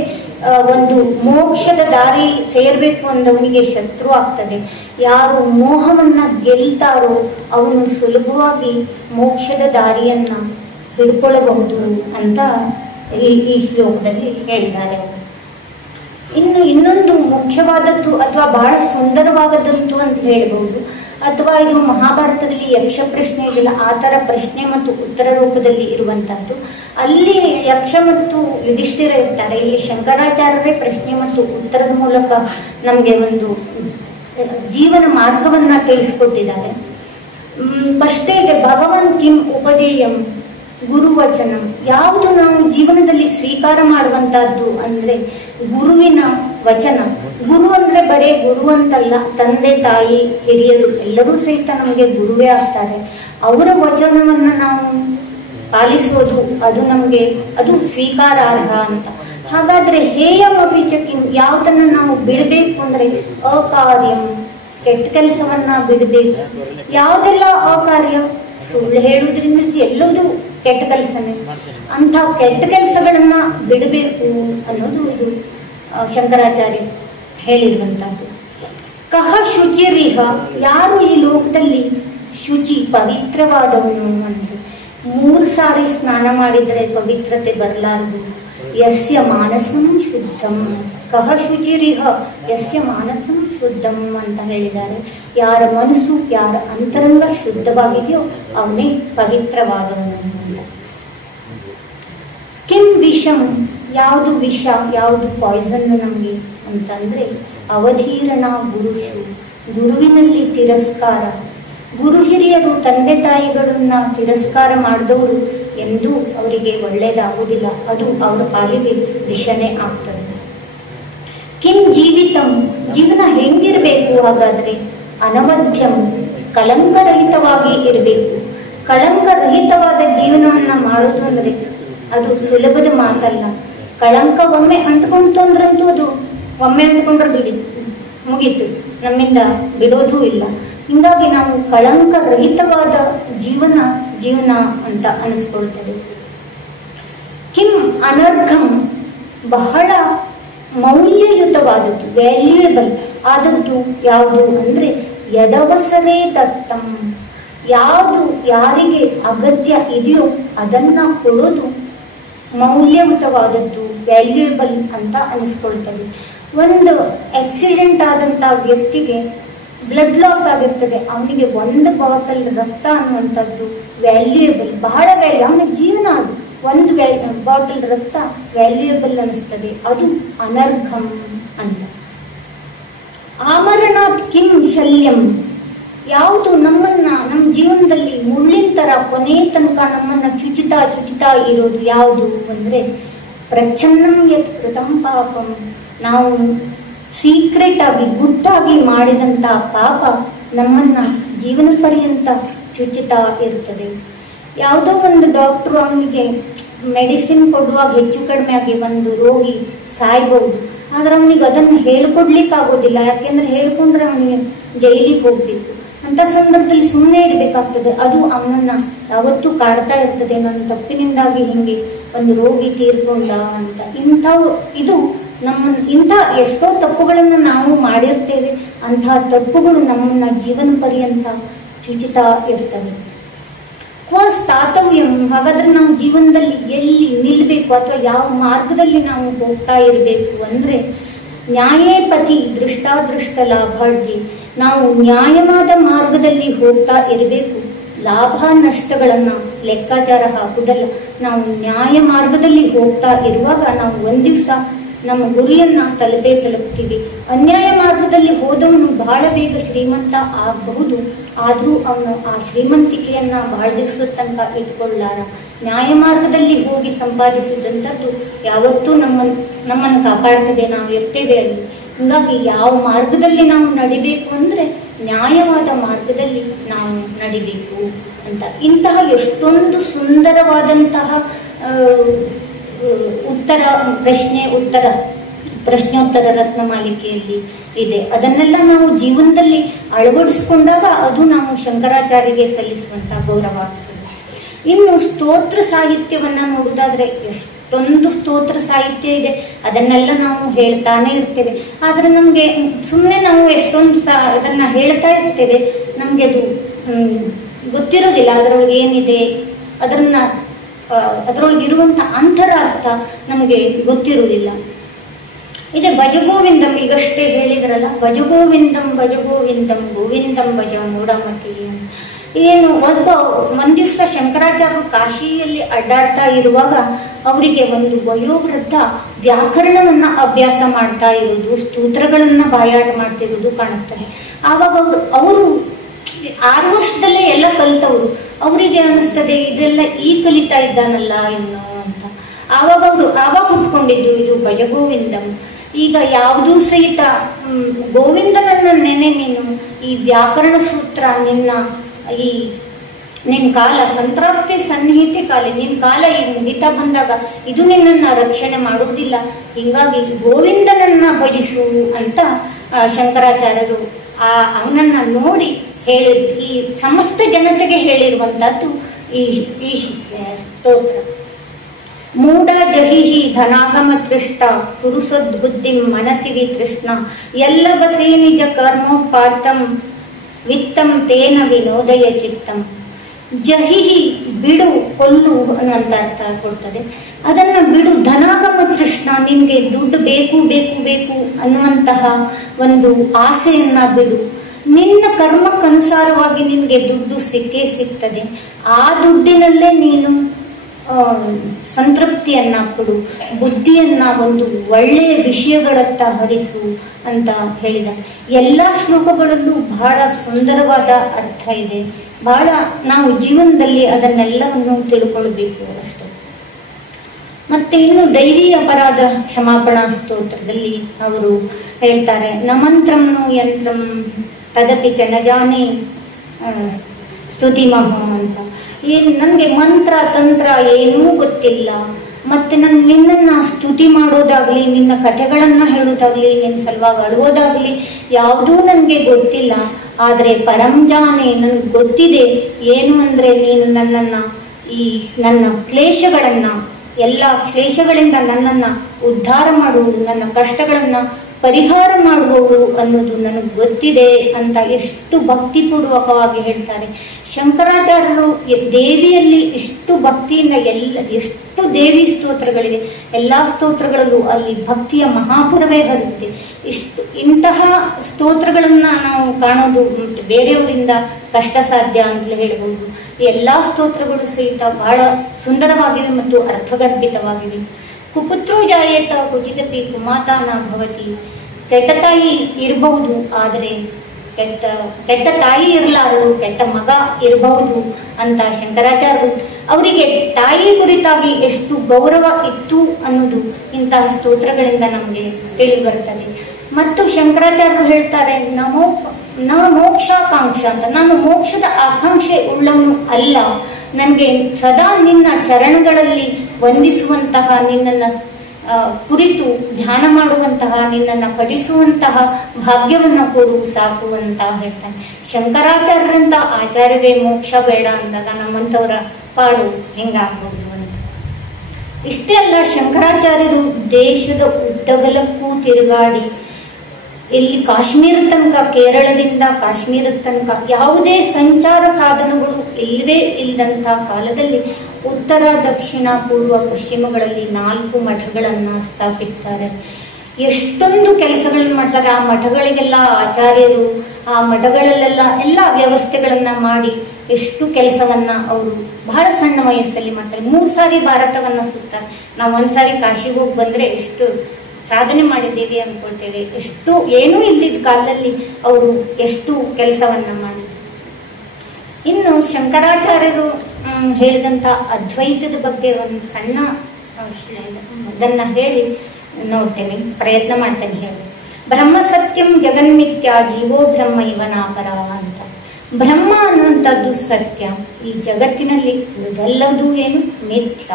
ಒಂದು ಮೋಕ್ಷದ ದಾರಿ ಸೇರ್ಬೇಕು ಅಂದವನಿಗೆ ಶತ್ರು ಆಗ್ತದೆ. ಯಾರು ಮೋಹವನ್ನ ಗೆಲ್ತಾರೋ ಅವನು ಸುಲಭವಾಗಿ ಮೋಕ್ಷದ ದಾರಿಯನ್ನ ಹಿಡ್ಕೊಳ್ಳಬಹುದು ಅಂತ ಈ ಶ್ಲೋಕದಲ್ಲಿ ಹೇಳಿದ್ದಾರೆ. ಇನ್ನೊಂದು ಮುಖ್ಯವಾದದ್ದು ಅಥವಾ ಬಹಳ ಸುಂದರವಾದದ್ದು ಅಂತ ಹೇಳ್ಬಹುದು. ಅಥವಾ ಇದು ಮಹಾಭಾರತದಲ್ಲಿ ಯಕ್ಷ ಪ್ರಶ್ನೆ ಇದೆಯಲ್ಲ, ಆ ಥರ ಪ್ರಶ್ನೆ ಮತ್ತು ಉತ್ತರ ರೂಪದಲ್ಲಿ ಇರುವಂತಹದ್ದು. ಅಲ್ಲಿ ಯಕ್ಷ ಮತ್ತು ಯುಧಿಷ್ಠಿರ ಇರ್ತಾರೆ. ಇಲ್ಲಿ ಶಂಕರಾಚಾರ್ಯರೇ ಪ್ರಶ್ನೆ ಮತ್ತು ಉತ್ತರದ ಮೂಲಕ ನಮಗೆ ಒಂದು ಜೀವನ ಮಾರ್ಗವನ್ನ ತಿಳಿಸ್ಕೊಟ್ಟಿದ್ದಾರೆ. ಫಸ್ಟೇ ಇದೆ ಭಗವಾನ್ ಕಿಂ ಉಪದೇಯಂ ಗುರುವಚನಂ. ಯಾವುದು ನಾವು ಜೀವನದಲ್ಲಿ ಸ್ವೀಕಾರ ಮಾಡುವಂತಹದ್ದು ಅಂದ್ರೆ ಗುರುವಿನ ವಚನ. ಗುರು ಅಂದ್ರೆ ಬರೇ ಗುರು ಅಂತಲ್ಲ, ತಂದೆ ತಾಯಿ ಹಿರಿಯರು ಎಲ್ಲರೂ ಸಹಿತ ನಮಗೆ ಗುರುವೇ ಆಗ್ತಾರೆ. ಅವರ ವಚನವನ್ನ ನಾವು ಪಾಲಿಸೋದು ಅದು ಸ್ವೀಕಾರಾರ್ಹ ಅಂತ. ಹಾಗಾದ್ರೆ ಹೇಯಂ ಅಭಿಚಕಿಂ, ಯಾವುದನ್ನ ನಾವು ಬಿಡಬೇಕು ಅಂದ್ರೆ ಅಕಾರ್ಯಂ, ಕೆಟ್ಟ ಕೆಲಸವನ್ನ ಬಿಡಬೇಕು. ಯಾವುದೆಲ್ಲ ಅಕಾರ್ಯ, ಸುಳ್ಳು ಹೇಳುವುದ್ರಿಂದ ಎಲ್ಲವೂ ಕೆಟ್ಟ ಕೆಲಸನೇ. ಅಂತ ಕೆಟ್ಟ ಕೆಲಸಗಳನ್ನ ಬಿಡಬೇಕು ಅನ್ನೋದು ಇದು ಶಂಕರಾಚಾರ್ಯ ಹೇಳಿರುವಂತಹದ್ದು. ಕಹ ಶುಚಿರಿಹ, ಯಾರು ಈ ಲೋಕದಲ್ಲಿ ಶುಚಿ ಪವಿತ್ರವಾದವನು ಅಂದ್ರೆ 3 ಸಾರಿ ಸ್ನಾನ ಮಾಡಿದರೆ ಪವಿತ್ರತೆ ಬರಲಾರದು. ಯಸ್ಯ ಮಾನಸಂ ಶುದ್ಧಂ, ಕಹ ಶುಚಿರಿಹ ಯಸ್ಯ ಮಾನಸಂ ಶುದ್ಧಂ ಅಂತ ಹೇಳಿದ್ದಾರೆ. ಯಾರ ಮನಸ್ಸು, ಯಾರ ಅಂತರಂಗ ಶುದ್ಧವಾಗಿದೆಯೋ ಅವನೇ ಪವಿತ್ರವಾದವನು ಅಂತ. ಕಿಂ ವಿಷಂ, ಯಾವುದು ವಿಷ, ಯಾವುದು ಪಾಯ್ಸನ್ ನಮಗೆ ಅಂತಂದ್ರೆ ಅವಧೀರಣ ಗುರುಷು, ಗುರುವಿನಲ್ಲಿ ತಿರಸ್ಕಾರ. ಗುರು ಹಿರಿಯರು ತಂದೆ ತಾಯಿಗಳನ್ನ ತಿರಸ್ಕಾರ ಮಾಡಿದವರು ಎಂದೂ ಅವರಿಗೆ ಒಳ್ಳೆಯದಾಗುವುದಿಲ್ಲ. ಅದು ಅವರ ಪಾಲಿಗೆ ವಿಷನೇ ಆಗ್ತದೆ. ಕಿಂ ಜೀವಿತಂ, ಜೀವನ ಹೆಂಗಿರಬೇಕು ಹಾಗಾದ್ರೆ? ಅನವಧ್ಯಂ, ಕಳಂಕರಹಿತವಾಗಿ ಇರಬೇಕು. ಕಳಂಕರಹಿತವಾದ ಜೀವನವನ್ನ ಮಾಡುವುದು ಅಂದ್ರೆ ಅದು ಸುಲಭದ ಮಾತಲ್ಲ. ಕಳಂಕ ಒಮ್ಮೆ ಅಂಟ್ಕೊಂತು ಅಂದ್ರಂತೂ ಅದು ಒಮ್ಮೆ ಅಂಟ್ಕೊಂಡ್ರೆ ಮುಗೀತು, ನಮ್ಮಿಂದ ಬಿಡೋದೂ ಇಲ್ಲ. ಹಿಂಗಾಗಿ ನಾವು ಕಳಂಕ ರಹಿತವಾದ ಜೀವನ ಅಂತ ಅನಿಸ್ಕೊಳ್ತದೆ. ಕಿಂ ಅನರ್ಘಂ, ಬಹಳ ಮೌಲ್ಯಯುತವಾದದ್ದು, ವ್ಯಾಲ್ಯೂಯಬಲ್ ಆದದ್ದು ಯಾವುದು ಅಂದ್ರೆ ಯದವಸರೇ ದತ್ತಂ, ಯಾವುದು ಯಾರಿಗೆ ಅಗತ್ಯ ಇದೆಯೋ ಅದನ್ನ ಕೊಡೋದು ಮೌಲ್ಯಯುತವಾದದ್ದು, ವ್ಯಾಲ್ಯೂಯಬಲ್ ಅಂತ ಅನಿಸ್ಕೊಳ್ತದೆ. ಒಂದು ಆಕ್ಸಿಡೆಂಟ್ ಆದಂತ ವ್ಯಕ್ತಿಗೆ ಬ್ಲಡ್ ಲಾಸ್ ಆಗಿರ್ತದೆ, ಅವನಿಗೆ 1 ಬಾಟಲ್ ರಕ್ತ ಅನ್ನುವಂಥದ್ದು ವ್ಯಾಲ್ಯೂಯಬಲ್, ಬಹಳ ವ್ಯಾಲ್ಯೂ, ಅವನ ಜೀವನ ಅದು. 1 ಬಾಟಲ್ ರಕ್ತ ವ್ಯಾಲ್ಯೂಯಬಲ್ ಅನಿಸ್ತದೆ, ಅದು ಅನರ್ಘಂ ಅಂತ. ಆಮರಣಾತ್ ಕಿಂ ಶಲ್ಯಂ, ಯಾವುದು ನಮ್ಮ ಜೀವನದಲ್ಲಿ ಮುಳ್ಳಿನ ತರ ಕೊನೆ ತನಕ ನಮ್ಮನ್ನ ಚುಚುತ್ತಾ ಇರೋದು ಯಾವುದು ಅಂದ್ರೆ ಪ್ರಚ್ಛನ್ನಂ ಯತ್ ಕೃತಂ ಪಾಪಂ, ನಾವು ಸೀಕ್ರೆಟ್ ಆಗಿ ಗುಟ್ಟಾಗಿ ಮಾಡಿದಂತ ಪಾಪ ನಮ್ಮನ್ನ ಜೀವನ ಪರ್ಯಂತ ಚುಚ್ಚುತ್ತಾ ಇರ್ತದೆ. ಯಾವುದೋ ಒಂದು ಡಾಕ್ಟ್ರು ಅವನಿಗೆ ಮೆಡಿಸಿನ್ ಕೊಡುವಾಗ ಹೆಚ್ಚು ಕಡಿಮೆ ಆಗಿ ಒಂದು ರೋಗಿ ಸಾಯ್ಬಹುದು, ಆದ್ರೆ ಅವನಿಗೆ ಅದನ್ನು ಹೇಳ್ಕೊಡ್ಲಿಕ್ಕೆ ಆಗೋದಿಲ್ಲ. ಯಾಕೆಂದ್ರೆ ಹೇಳ್ಕೊಂಡ್ರೆ ಅವನಿಗೆ ಜೈಲಿಗೆ ಹೋಗ್ಬೇಕು. ಅಂತ ಸಂದರ್ಭದಲ್ಲಿ ಸುಮ್ಮನೆ ಇರ್ಬೇಕಾಗ್ತದೆ. ಅದು ಅವನನ್ನ ಯಾವತ್ತೂ ಕಾಡ್ತಾ ಇರ್ತದೆ, ನನ್ನ ತಪ್ಪಿನಿಂದಾಗಿ ಹಿಂಗೆ ಒಂದು ರೋಗಿ ತೀರ್ಕೊಂಡ ಅಂತ. ಇದು ಇಂಥ ಎಷ್ಟೋ ತಪ್ಪುಗಳನ್ನು ನಾವು ಮಾಡಿರ್ತೇವೆ. ಅಂತಹ ತಪ್ಪುಗಳು ನಮ್ಮನ್ನ ಜೀವನ ಪರ್ಯಂತ ಚುಚುತ್ತಾ ಇರ್ತವೆ. ಸ್ಥಾತವ್ಯಂ, ಹಾಗಾದ್ರೆ ನಾವು ಜೀವನದಲ್ಲಿ ಎಲ್ಲಿ ನಿಲ್ಬೇಕು ಅಥವಾ ಯಾವ ಮಾರ್ಗದಲ್ಲಿ ನಾವು ಹೋಗ್ತಾ ಇರಬೇಕು ಅಂದ್ರೆ ನ್ಯಾಯೇ ಪತಿ ದೃಷ್ಟಾದೃಷ್ಟ ಲಾಭಾಢ್ಯ, ನಾವು ನ್ಯಾಯವಾದ ಮಾರ್ಗದಲ್ಲಿ ಹೋಗ್ತಾ ಇರಬೇಕು. ಲಾಭ ನಷ್ಟಗಳನ್ನ ಲೆಕ್ಕಾಚಾರ ಹಾಕುದಲ್ಲ. ನಾವು ನ್ಯಾಯ ಮಾರ್ಗದಲ್ಲಿ ಹೋಗ್ತಾ ಇರುವಾಗ ನಾವು ಒಂದ್ ದಿವಸ ನಮ್ಮ ಗುರಿಯನ್ನ ತಲುಪ್ತೀವಿ. ಅನ್ಯಾಯ ಮಾರ್ಗದಲ್ಲಿ ಹೋದವನು ಬಹಳ ಬೇಗ ಶ್ರೀಮಂತ ಆಗಬಹುದು, ಆದ್ರೂ ಅವನು ಆ ಶ್ರೀಮಂತಿಕೆಯನ್ನ ಬಹಳ ದಿವಸದ ತನಕ ಇಟ್ಕೊಳ್ಳಾರ. ನ್ಯಾಯ ಮಾರ್ಗದಲ್ಲಿ ಹೋಗಿ ಸಂಪಾದಿಸಿದಂಥದ್ದು ಯಾವತ್ತೂ ನಮ್ಮನ್ನು ಕಾಪಾಡ್ತದೆ, ನಾವು ಇರ್ತೇವೆ ಅಲ್ಲಿ. ಹೀಗಾಗಿ ಯಾವ ಮಾರ್ಗದಲ್ಲಿ ನಾವು ನಡಿಬೇಕು ಅಂದ್ರೆ ನ್ಯಾಯವಾದ ಮಾರ್ಗದಲ್ಲಿ ನಾವು ನಡಿಬೇಕು ಅಂತ. ಇಂತಹ ಎಷ್ಟೊಂದು ಸುಂದರವಾದಂತಹ ಪ್ರಶ್ನೋತ್ತರ ರತ್ನಮಾಲಿಕೆಯಲ್ಲಿ ಇದೆ. ಅದನ್ನೆಲ್ಲ ನಾವು ಜೀವನದಲ್ಲಿ ಅಳವಡಿಸಿಕೊಂಡಾಗ ಅದು ನಾವು ಶಂಕರಾಚಾರ್ಯರಿಗೆ ಸಲ್ಲಿಸುವಂತಹ ಗೌರವ ಆಗ್ತದೆ. ಇನ್ನು ಸ್ತೋತ್ರ ಸಾಹಿತ್ಯವನ್ನ ನೋಡುವುದಾದ್ರೆ ಎಷ್ಟೊಂದು ಸ್ತೋತ್ರ ಸಾಹಿತ್ಯ ಇದೆ, ಅದನ್ನೆಲ್ಲ ನಾವು ಹೇಳ್ತಾನೆ ಇರ್ತೇವೆ. ಆದ್ರೆ ನಮ್ಗೆ ಸುಮ್ಮನೆ ನಾವು ಎಷ್ಟೊಂದು ಅದನ್ನ ಹೇಳ್ತಾ ಇರ್ತೇವೆ, ನಮ್ಗೆ ಅದು ಗೊತ್ತಿರೋದಿಲ್ಲ ಅದರೊಳಗೆ ಏನಿದೆ, ಅದರೊಳಗಿರುವಂತ ಅಂತರಾರ್ಥ ನಮಗೆ ಗೊತ್ತಿರುವುದಿಲ್ಲ. ಇದೆ ಭಜಗೋವಿಂದಂ, ಈಗಷ್ಟೇ ಹೇಳಿದ್ರಲ್ಲ, ಭಜಗೋವಿಂದಂ ಭಜಗೋವಿಂದಂ ಗೋವಿಂದಂ ಭಜ ಮೂಢಮತಿ. ಏನು ಒಂದ್ ದಿವಸ ಶಂಕರಾಚಾರ್ಯರು ಕಾಶಿಯಲ್ಲಿ ಅಡ್ಡಾಡ್ತಾ ಇರುವಾಗ ಅವರಿಗೆ ಒಂದು ವಯೋವೃದ್ಧ ವ್ಯಾಕರಣವನ್ನ ಅಭ್ಯಾಸ ಮಾಡ್ತಾ ಇರೋದು, ಸ್ತೋತ್ರಗಳನ್ನ ಬಾಯಾಟ ಮಾಡ್ತಿರೋದು ಕಾಣಿಸ್ತದೆ. ಆವಾಗ ಅವರು 6 ವರ್ಷದಲ್ಲೇ ಎಲ್ಲ ಕಲಿತವರು. ಅವರಿಗೆ ಅನಿಸ್ತದೆ ಇದೆಲ್ಲ ಕಲಿತಾ ಇದ್ದಾನಲ್ಲ ಇನ್ನು ಅಂತ. ಆವಾಗ ಹುಟ್ಕೊಂಡಿದ್ದು ಇದು ಭಜಗೋವಿಂದಂ. ಈಗ ಯಾವುದೂ ಸಹಿತ ಗೋವಿಂದನನ್ನ ನೆನೆ ನೀನು, ಈ ವ್ಯಾಕರಣ ಸೂತ್ರ ನಿನ್ನ ಕಾಲ ಸಂತ್ರಾಪ್ತಿ ಸನ್ನಿಹಿತೆ ಕಾಲ, ನಿನ್ನ ಕಾಲ ಈಗ ಮುಗಿತಾ ಬಂದಾಗ ಇದು ನಿನ್ನನ್ನ ರಕ್ಷಣೆ ಮಾಡುವುದಿಲ್ಲ. ಹೀಗಾಗಿ ಗೋವಿಂದನನ್ನ ಭಜಿಸು ಅಂತ ಶಂಕರಾಚಾರ್ಯರು ಅವನನ್ನ ನೋಡಿ ಈ ಸಮಸ್ತ ಜನತೆಗೆ ಹೇಳಿರುವಂತಹದ್ದು ಈ ಸ್ತೋತ್ರ. ಮೂಢ ಜಹಿಹಿ ಧನಾಗಮ ತೃಷ್ಟ ಪುರುಷದ್ಬುದ್ಧಿಂ ಮನಸಿ ವಿತೃಷ್ಣ ಎಲ್ಲ ಬಸೇ ನಿಜ ಕರ್ಮೋಪಾತಂ ವಿತ್ತಂ ತೇನ ವಿನೋದಯ ಚಿತ್ತಂ. ಜಹಿಹಿ ಬಿಡು, ಕೊಲ್ಲು ಅನ್ನುವಂತ ಅರ್ಥ ಕೊಡ್ತದೆ. ಅದನ್ನ ಬಿಡು. ಧನಾಗಮ ತೃಷ್ಣ, ನಿನ್ಗೆ ದುಡ್ಡು ಬೇಕು ಬೇಕು ಬೇಕು ಅನ್ನುವಂತಹ ಒಂದು ಆಸೆಯನ್ನ ಬಿಡು. ನಿನ್ನ ಕರ್ಮಕ್ಕನುಸಾರವಾಗಿ ನಿನ್ಗೆ ದುಡ್ಡು ಸಿಕ್ಕೇ ಸಿಗ್ತದೆ. ಆ ದುಡ್ಡಿನಲ್ಲೇ ನೀನು ಸಂತೃಪ್ತಿಯನ್ನ ಕೊಡು, ಬುದ್ಧಿಯನ್ನ ಒಂದು ಒಳ್ಳೆಯ ವಿಷಯಗಳತ್ತ ಹರಿಸು ಅಂತ ಹೇಳಿದ. ಎಲ್ಲಾ ಶ್ಲೋಕಗಳಲ್ಲೂ ಬಹಳ ಸುಂದರವಾದ ಅರ್ಥ ಇದೆ. ಬಹಳ ನಾವು ಜೀವನದಲ್ಲಿ ಅದನ್ನೆಲ್ಲವನ್ನು ತಿಳ್ಕೊಳ್ಬೇಕು ಅಷ್ಟೇ. ಮತ್ತೆ ಇನ್ನು ದೈವಿ ಅಪರಾಧ ಕ್ಷಮಾಪಣಾ ಸ್ತೋತ್ರದಲ್ಲಿ ಅವರು ಹೇಳ್ತಾರೆ, ನ ಮಂತ್ರಂ ಯಂತ್ರಂ ತದಪಿ ಚ ನ ಜಾನೆ ಸ್ತುತಿಮಹೋ ಅಂತ. ನನಗೆ ಮಂತ್ರ ತಂತ್ರ ಏನೂ ಗೊತ್ತಿಲ್ಲ, ಮತ್ತೆ ನಿನ್ನನ್ನ ಸ್ತುತಿ ಮಾಡೋದಾಗ್ಲಿ, ನಿನ್ನ ಕಥೆಗಳನ್ನ ಹೇಳೋದಾಗ್ಲಿ, ನಿನ್ನ ಸಲುವಾಗಿ ಅಳುವುದಾಗ್ಲಿ ಯಾವುದೂ ನನಗೆ ಗೊತ್ತಿಲ್ಲ. ಆದ್ರೆ ಪರಂಜಾನೆ ನನ್ಗೆ ಗೊತ್ತಿದೆ ಏನು ಅಂದ್ರೆ ನೀನು ನನ್ನ ಕ್ಲೇಶಗಳನ್ನ, ಎಲ್ಲ ಕ್ಲೇಶಗಳಿಂದ ನನ್ನನ್ನ ಉದ್ಧಾರ ಮಾಡುವುದು, ನನ್ನ ಕಷ್ಟಗಳನ್ನ ಪರಿಹಾರ ಮಾಡುವವರು ಅನ್ನೋದು ನನಗೆ ಗೊತ್ತಿದೆ ಅಂತ ಎಷ್ಟು ಭಕ್ತಿಪೂರ್ವಕವಾಗಿ ಹೇಳ್ತಾರೆ. ಶಂಕರಾಚಾರ್ಯರು ದೇವಿಯಲ್ಲಿ ಇಷ್ಟು ಭಕ್ತಿಯಿಂದ ಎಷ್ಟು ದೇವಿ ಸ್ತೋತ್ರಗಳಿವೆ, ಎಲ್ಲಾ ಸ್ತೋತ್ರಗಳಲ್ಲೂ ಅಲ್ಲಿ ಭಕ್ತಿಯ ಮಹಾಪುರವೇ ಹರಿಯುತ್ತೆ. ಇಂತಹ ಸ್ತೋತ್ರಗಳನ್ನ ನಾವು ಕಾಣೋದು ಬೇರೆಯವರಿಂದ ಕಷ್ಟ ಸಾಧ್ಯ ಅಂತಲೇ ಹೇಳ್ಬೋದು. ಎಲ್ಲಾ ಸ್ತೋತ್ರಗಳು ಸಹಿತ ಬಹಳ ಸುಂದರವಾಗಿವೆ ಮತ್ತು ಅರ್ಥಗರ್ಭಿತವಾಗಿವೆ. ಕುಪುತ್ರೋ ಜಾಯೇತ ಕುಚಿತಪಿ ಕುಮಾತಾ ನ ಭವತಿ. ಕೆಟ್ಟ ತಾಯಿ ಇರಬಹುದು, ಆದರೆ ಕೆಟ್ಟ ತಾಯಿ ಇರಲಾರದು, ಕೆಟ್ಟ ಮಗ ಇರಬಹುದು ಅಂತ ಶಂಕರಾಚಾರ್ಯರು ಅವರಿಗೆ ತಾಯಿ ಕುರಿತಾಗಿ ಎಷ್ಟು ಗೌರವ ಇತ್ತು ಅನ್ನೋದು ಇಂತಹ ಸ್ತೋತ್ರಗಳಿಂದ ನಮಗೆ ತಿಳಿ ಬರ್ತದೆ. ಮತ್ತು ಶಂಕರಾಚಾರ್ಯರು ಹೇಳ್ತಾರೆ, ನ ಮೋಕ್ಷಾಕಾಂಕ್ಷ ಅಂತ, ನಾನು ಮೋಕ್ಷದ ಆಕಾಂಕ್ಷೆ ಉಳ್ಳವನು ಅಲ್ಲ. ನನಗೆ ಸದಾ ನಿನ್ನ ಚರಣಗಳಲ್ಲಿ ವಂದಿಸುವಂತಹ, ನಿನ್ನನ್ನು ಕುರಿತು ಧ್ಯಾನ ಮಾಡುವಂತಹ, ನಿನ್ನನ್ನು ಪಠಿಸುವಂತಹ ಭಾಗ್ಯವನ್ನು ಕೊಡು ಸಾಕು ಅಂತ ಹೇಳ್ತಾನೆ. ಶಂಕರಾಚಾರ್ಯರಂತ ಆಚಾರ್ಯವೇ ಮೋಕ್ಷ ಬೇಡ ಅಂದಾಗ ನಮ್ಮಂಥವರ ಪಾಡು ಹೆಂಗಾಗ್ಬೋದು ಅಂತ. ಇಷ್ಟೇ ಅಲ್ಲ, ಶಂಕರಾಚಾರ್ಯರು ದೇಶದ ಉದ್ದಗಲಕ್ಕೂ ತಿರುಗಾಡಿ ಇಲ್ಲಿ ಕಾಶ್ಮೀರ ತನಕ, ಕೇರಳದಿಂದ ಕಾಶ್ಮೀರದ ತನಕ ಯಾವುದೇ ಸಂಚಾರ ಸಾಧನಗಳು ಇಲ್ಲವೇ ಇಲ್ಲದಂಥ ಕಾಲದಲ್ಲಿ ಉತ್ತರ, ದಕ್ಷಿಣ, ಪೂರ್ವ, ಪಶ್ಚಿಮಗಳಲ್ಲಿ 4 ಮಠಗಳನ್ನ ಸ್ಥಾಪಿಸ್ತಾರೆ. ಎಷ್ಟೊಂದು ಕೆಲಸಗಳನ್ನ ಮಾಡ್ತಾರೆ. ಆ ಮಠಗಳಿಗೆಲ್ಲ ಆಚಾರ್ಯರು, ಆ ಮಠಗಳಲ್ಲೆಲ್ಲ ಎಲ್ಲ ವ್ಯವಸ್ಥೆಗಳನ್ನ ಮಾಡಿ ಎಷ್ಟು ಕೆಲಸವನ್ನ ಅವರು ಬಹಳ ಸಣ್ಣ ವಯಸ್ಸಲ್ಲಿ ಮಾಡ್ತಾರೆ. 3 ಸಾರಿ ಭಾರತವನ್ನ ಸುತ್ತಾರೆ. ನಾವು 1 ಸಾರಿ ಕಾಶಿಗೆ ಹೋಗಿ ಬಂದ್ರೆ ಎಷ್ಟು ಸಾಧನೆ ಮಾಡಿದ್ದೇವೆ ಅನ್ಕೊಳ್ತೇವೆ. ಎಷ್ಟು ಏನೂ ಇಲ್ದಿದ್ದ ಕಾಲದಲ್ಲಿ ಅವರು ಎಷ್ಟು ಕೆಲಸವನ್ನ ಮಾಡಿದ್ರು. ಇನ್ನು ಶಂಕರಾಚಾರ್ಯರು ಹೇಳಿದಂತ ಅದ್ವೈತದ ಬಗ್ಗೆ ಒಂದು ಸಣ್ಣ ಅದನ್ನ ಹೇಳಿ ನೋಡ್ತೇನೆ, ಪ್ರಯತ್ನ ಮಾಡ್ತೇನೆ ಹೇಳಿ. ಬ್ರಹ್ಮ ಸತ್ಯಂ ಜಗನ್ಮಿಥ್ಯ ಜೀವೋ ಬ್ರಹ್ಮ ಇವನಾಪರ ಅಂತ. ಬ್ರಹ್ಮ ಅನ್ನುವಂಥದ್ದು ಸತ್ಯ, ಈ ಜಗತ್ತಿನಲ್ಲಿ ಇದೆಲ್ಲದೂ ಏನು ಮಿಥ್ಯ.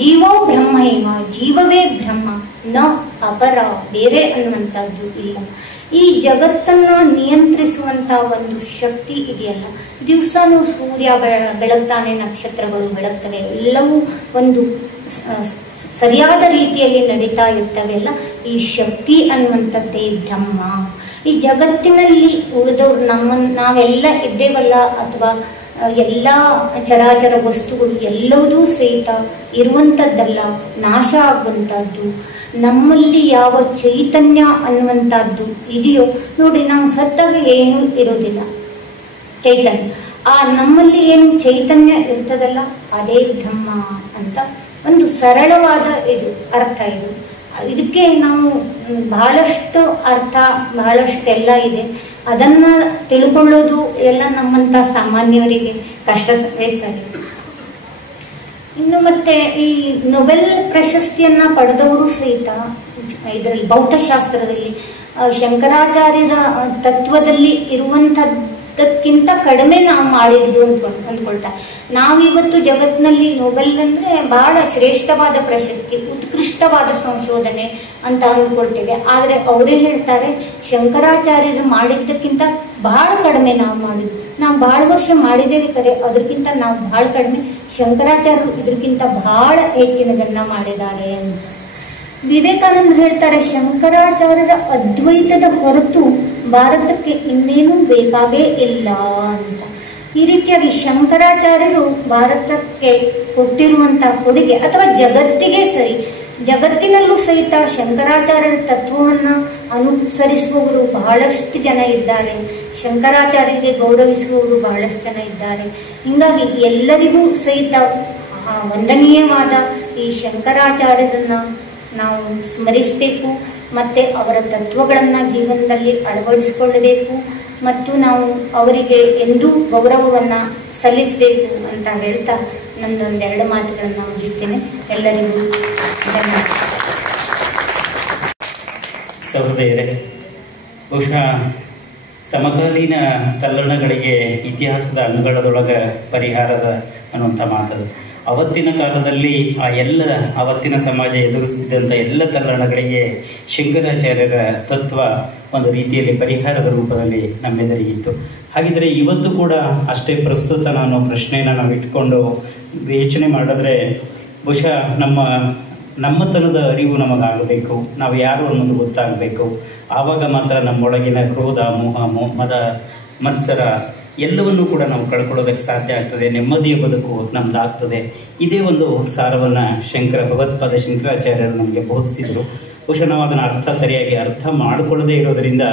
ಜೀವೋ ಬ್ರಹ್ಮೈವ, ಜೀವವೇ ಬ್ರಹ್ಮ, ನ ಅಪರ, ಬೇರೆ ಅನ್ನುವಂಥದ್ದು ಇಲ್ಲ. ಈ ಜಗತ್ತನ್ನ ನಿಯಂತ್ರಿಸುವಂತ ಒಂದು ಶಕ್ತಿ ಇದೆಯಲ್ಲ, ದಿವಸನೂ ಸೂರ್ಯ ಬೆಳಗ್ತಾನೆ, ನಕ್ಷತ್ರಗಳು ಬೆಳಗ್ತವೆ, ಎಲ್ಲವೂ ಒಂದು ಸರಿಯಾದ ರೀತಿಯಲ್ಲಿ ನಡೀತಾ ಇರ್ತವೆ ಅಲ್ಲ, ಈ ಶಕ್ತಿ ಅನ್ನುವಂಥದ್ದೇ ಬ್ರಹ್ಮ. ಈ ಜಗತ್ತಿನಲ್ಲಿ ಉಳಿದವ್ರು ನಾವೆಲ್ಲ ಇದ್ದೇವಲ್ಲ, ಅಥವಾ ಎಲ್ಲ ಚರಾಚರ ವಸ್ತುಗಳು ಎಲ್ಲವೂ ಸಹಿತ ಇರುವಂಥದ್ದಲ್ಲ, ನಾಶ ಆಗುವಂಥದ್ದು. ನಮ್ಮಲ್ಲಿ ಯಾವ ಚೈತನ್ಯ ಅನ್ನುವಂಥದ್ದು ಇದೆಯೋ ನೋಡ್ರಿ, ನಾವು ಸತ್ತಾಗ ಏನೂ ಇರೋದಿಲ್ಲ, ಚೈತನ್ಯ. ಆ ನಮ್ಮಲ್ಲಿ ಏನು ಚೈತನ್ಯ ಇರ್ತದಲ್ಲ ಅದೇ ಬ್ರಹ್ಮ ಅಂತ ಒಂದು ಸರಳವಾದ ಅರ್ಥ ಇದು. ಇದಕ್ಕೆ ನಾವು ಬಹಳಷ್ಟು ಅರ್ಥ, ಬಹಳಷ್ಟೆಲ್ಲ ಇದೆ. ಅದನ್ನ ತಿಳ್ಕೊಳ್ಳೋದು ಎಲ್ಲ ನಮ್ಮಂತ ಸಾಮಾನ್ಯವರಿಗೆ ಕಷ್ಟವೇ ಸರಿ. ಇನ್ನು ಮತ್ತೆ ಈ ನೊಬೆಲ್ ಪ್ರಶಸ್ತಿಯನ್ನ ಪಡೆದವರು ಸಹಿತ ಇದರಲ್ಲಿ ಭೌತಶಾಸ್ತ್ರದಲ್ಲಿ ಶಂಕರಾಚಾರ್ಯರ ತತ್ವದಲ್ಲಿ ಇರುವಂತದ್ದಕ್ಕಿಂತ ಕಡಿಮೆ ನಾವು ಮಾಡಿದ್ದು ಅಂದ್ಕೊಳ್ತಾ. ನಾವಿವತ್ತು ಜಗತ್ತಿನಲ್ಲಿ ನೊಬೆಲ್ ಅಂದ್ರೆ ಬಹಳ ಶ್ರೇಷ್ಠವಾದ ಪ್ರಶಸ್ತಿ, ಉತ್ಕೃಷ್ಟವಾದ ಸಂಶೋಧನೆ ಅಂತ ಅಂದ್ಕೊಳ್ತೇವೆ. ಆದ್ರೆ ಅವರೇ ಹೇಳ್ತಾರೆ, ಶಂಕರಾಚಾರ್ಯರು ಮಾಡಿದ್ದಕ್ಕಿಂತ ಬಹಳ ಕಡಿಮೆ ನಾವು ಮಾಡಿದ್ವಿ. ನಾವು ಬಹಳ ವರ್ಷ ಮಾಡಿದ್ದೇವೆ ಕರೆ, ಅದಕ್ಕಿಂತ ನಾವು ಬಹಳ ಕಡಿಮೆ, ಶಂಕರಾಚಾರ್ಯರು ಇದಕ್ಕಿಂತ ಬಹಳ ಹೆಚ್ಚಿನದನ್ನ ಮಾಡಿದ್ದಾರೆ ಅಂತ. ವಿವೇಕಾನಂದ ಹೇಳ್ತಾರೆ, ಶಂಕರಾಚಾರ್ಯರ ಅದ್ವೈತದ ಹೊರತು ಭಾರತಕ್ಕೆ ಇನ್ನೇನೂ ಬೇಕಾಗೇ ಇಲ್ಲ ಅಂತ. ಈ ರೀತಿಯಾಗಿ ಶಂಕರಾಚಾರ್ಯರು ಭಾರತಕ್ಕೆ ಕೊಟ್ಟಿರುವಂತಹ ಕೊಡುಗೆ, ಅಥವಾ ಜಗತ್ತಿಗೆ ಸರಿ, ಜಗತ್ತಿನಲ್ಲೂ ಸಹಿತ ಶಂಕರಾಚಾರ್ಯರ ತತ್ವವನ್ನ ಅನುಸರಿಸುವವರು ಬಹಳಷ್ಟು ಜನ ಇದ್ದಾರೆ, ಶಂಕರಾಚಾರ್ಯರಿಗೆ ಗೌರವಿಸುವವರು ಬಹಳಷ್ಟು ಜನ ಇದ್ದಾರೆ. ಹೀಗಾಗಿ ಎಲ್ಲರಿಗೂ ಸಹಿತ ವಂದನೀಯವಾದ ಈ ಶಂಕರಾಚಾರ್ಯರನ್ನ ನಾವು ಸ್ಮರಿಸಬೇಕು, ಮತ್ತೆ ಅವರ ತತ್ವಗಳನ್ನ ಜೀವನದಲ್ಲಿ ಅಳವಡಿಸಿಕೊಳ್ಳಬೇಕು, ಮತ್ತು ನಾವು ಅವರಿಗೆ ಎಂದೂ ಗೌರವವನ್ನ ಸಲ್ಲಿಸಬೇಕು ಅಂತ ಹೇಳ್ತಾ ನಂದೊಂದೆರಡು ಮಾತುಗಳನ್ನು ಮುಗಿಸ್ತೇನೆ. ಎಲ್ಲರಿಗೂ ಧನ್ಯವಾದ. ಸಹೋದರರೇ, ಬಹುಶಃ ಸಮಕಾಲೀನ ತಲ್ಲಣಗಳಿಗೆ ಇತಿಹಾಸದ ಅಂಗಳದೊಳಗೆ ಪರಿಹಾರದ ಅನ್ನುವಂಥ ಮಾತದು. ಅವತ್ತಿನ ಕಾಲದಲ್ಲಿ ಅವತ್ತಿನ ಸಮಾಜ ಎದುರಿಸ್ತಿದ್ದಂಥ ಎಲ್ಲ ತಲ್ಲಣಗಳಿಗೆ ಶಂಕರಾಚಾರ್ಯರ ತತ್ವ ಒಂದು ರೀತಿಯಲ್ಲಿ ಪರಿಹಾರದ ರೂಪದಲ್ಲಿ ನಮ್ಮೆದುರಿಗಿತ್ತು. ಹಾಗಿದ್ರೆ ಇವತ್ತು ಕೂಡ ಅಷ್ಟೇ ಪ್ರಸ್ತುತ ಅನ್ನೋ ಪ್ರಶ್ನೆಯನ್ನು ನಾವು ಇಟ್ಕೊಂಡು ಯೋಚನೆ ಮಾಡಿದ್ರೆ ಬಹುಶಃ ನಮ್ಮತನದ ಅರಿವು ನಮಗಾಗಬೇಕು, ನಾವು ಯಾರು ಅನ್ನೋದು ಗೊತ್ತಾಗಬೇಕು. ಆವಾಗ ಮಾತ್ರ ನಮ್ಮೊಳಗಿನ ಕ್ರೋಧ, ಮೋಹ, ಮದ, ಮತ್ಸರ ಎಲ್ಲವನ್ನೂ ಕೂಡ ನಾವು ಕಳ್ಕೊಳ್ಳೋದಕ್ಕೆ ಸಾಧ್ಯ ಆಗ್ತದೆ. ನೆಮ್ಮದಿಯ ಬದುಕು ನಮ್ದಾಗ್ತದೆ. ಇದೇ ಒಂದು ಸಾರವನ್ನು ಭಗವತ್ಪಾದ ಶಂಕರಾಚಾರ್ಯರು ನಮಗೆ ಬೋಧಿಸಿದರು. ಬಹುಶಃ ನಾವು ಅದನ್ನು ಸರಿಯಾಗಿ ಅರ್ಥ ಮಾಡಿಕೊಳ್ಳದೇ ಇರೋದರಿಂದ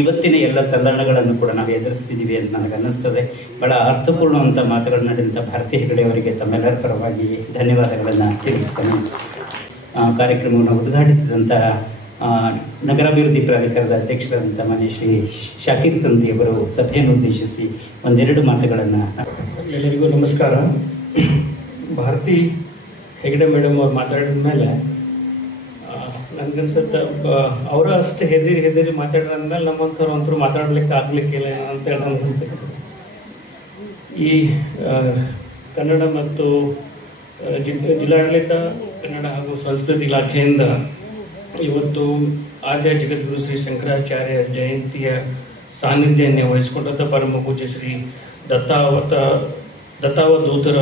ಇವತ್ತಿನ ಎಲ್ಲ ತಲ್ಲಣಗಳನ್ನು ಕೂಡ ನಾವು ಎದುರಿಸ್ತಿದ್ದೀವಿ ಅಂತ ನನಗನ್ನಿಸ್ತದೆ. ಬಹಳ ಅರ್ಥಪೂರ್ಣವಂಥ ಮಾತುಗಳನ್ನಾಡಿದಂಥ ಭಾರತಿ ಹೆಗಡೆ ಅವರಿಗೆ ತಮ್ಮೆಲ್ಲರ ಪರವಾಗಿ ಧನ್ಯವಾದಗಳನ್ನು ತಿಳಿಸ್ತಾನೆ. ಕಾರ್ಯಕ್ರಮವನ್ನು ಉದ್ಘಾಟಿಸಿದಂಥ ನಗರಾಭಿವೃದ್ಧಿ ಪ್ರಾಧಿಕಾರದ ಅಧ್ಯಕ್ಷರಾದಂಥ ಮಾನ್ಯ ಶ್ರೀ ಶಾಕೀರ್ ಸಂಧಿ ಅವರು ಸಭೆಯನ್ನು ಉದ್ದೇಶಿಸಿ ಒಂದೆರಡು ಮಾತುಗಳನ್ನು. ಎಲ್ಲರಿಗೂ ನಮಸ್ಕಾರ. ಭಾರತಿ ಹೆಗಡೆ ಮೇಡಮ್ ಅವ್ರು ಮಾತಾಡಿದ ಮೇಲೆ ನನಗನ್ಸುತ್ತೆ ಅವರ ಅಷ್ಟೇ ಹೆದರಿ ಮಾತಾಡಿದ್ಮೇಲೆ ನಮ್ಮಂಥವ್ರು ಅಂತರೂ ಮಾತಾಡ್ಲಿಕ್ಕೆ ಆಗ್ಲಿಕ್ಕಿಲ್ಲ ಅಂತ ಹೇಳಿ ನನಗೆ ಅನ್ಸುತ್ತೆ. ಈ ಕನ್ನಡ ಮತ್ತು ಜಿಲ್ಲಾಡಳಿತ, ಕನ್ನಡ ಹಾಗೂ ಸಂಸ್ಕೃತಿ ಇಲಾಖೆಯಿಂದ ಇವತ್ತು ಆದ್ಯ ಜಗದ್ಗುರು ಶ್ರೀ ಶಂಕರಾಚಾರ್ಯ ಜಯಂತಿಯ ಸಾನ್ನಿಧ್ಯವನ್ನೇ ವಹಿಸಿಕೊಂಡಂಥ ಪರಮ ಪೂಜ್ಯ ಶ್ರೀ ದತ್ತಾವಧೂತರ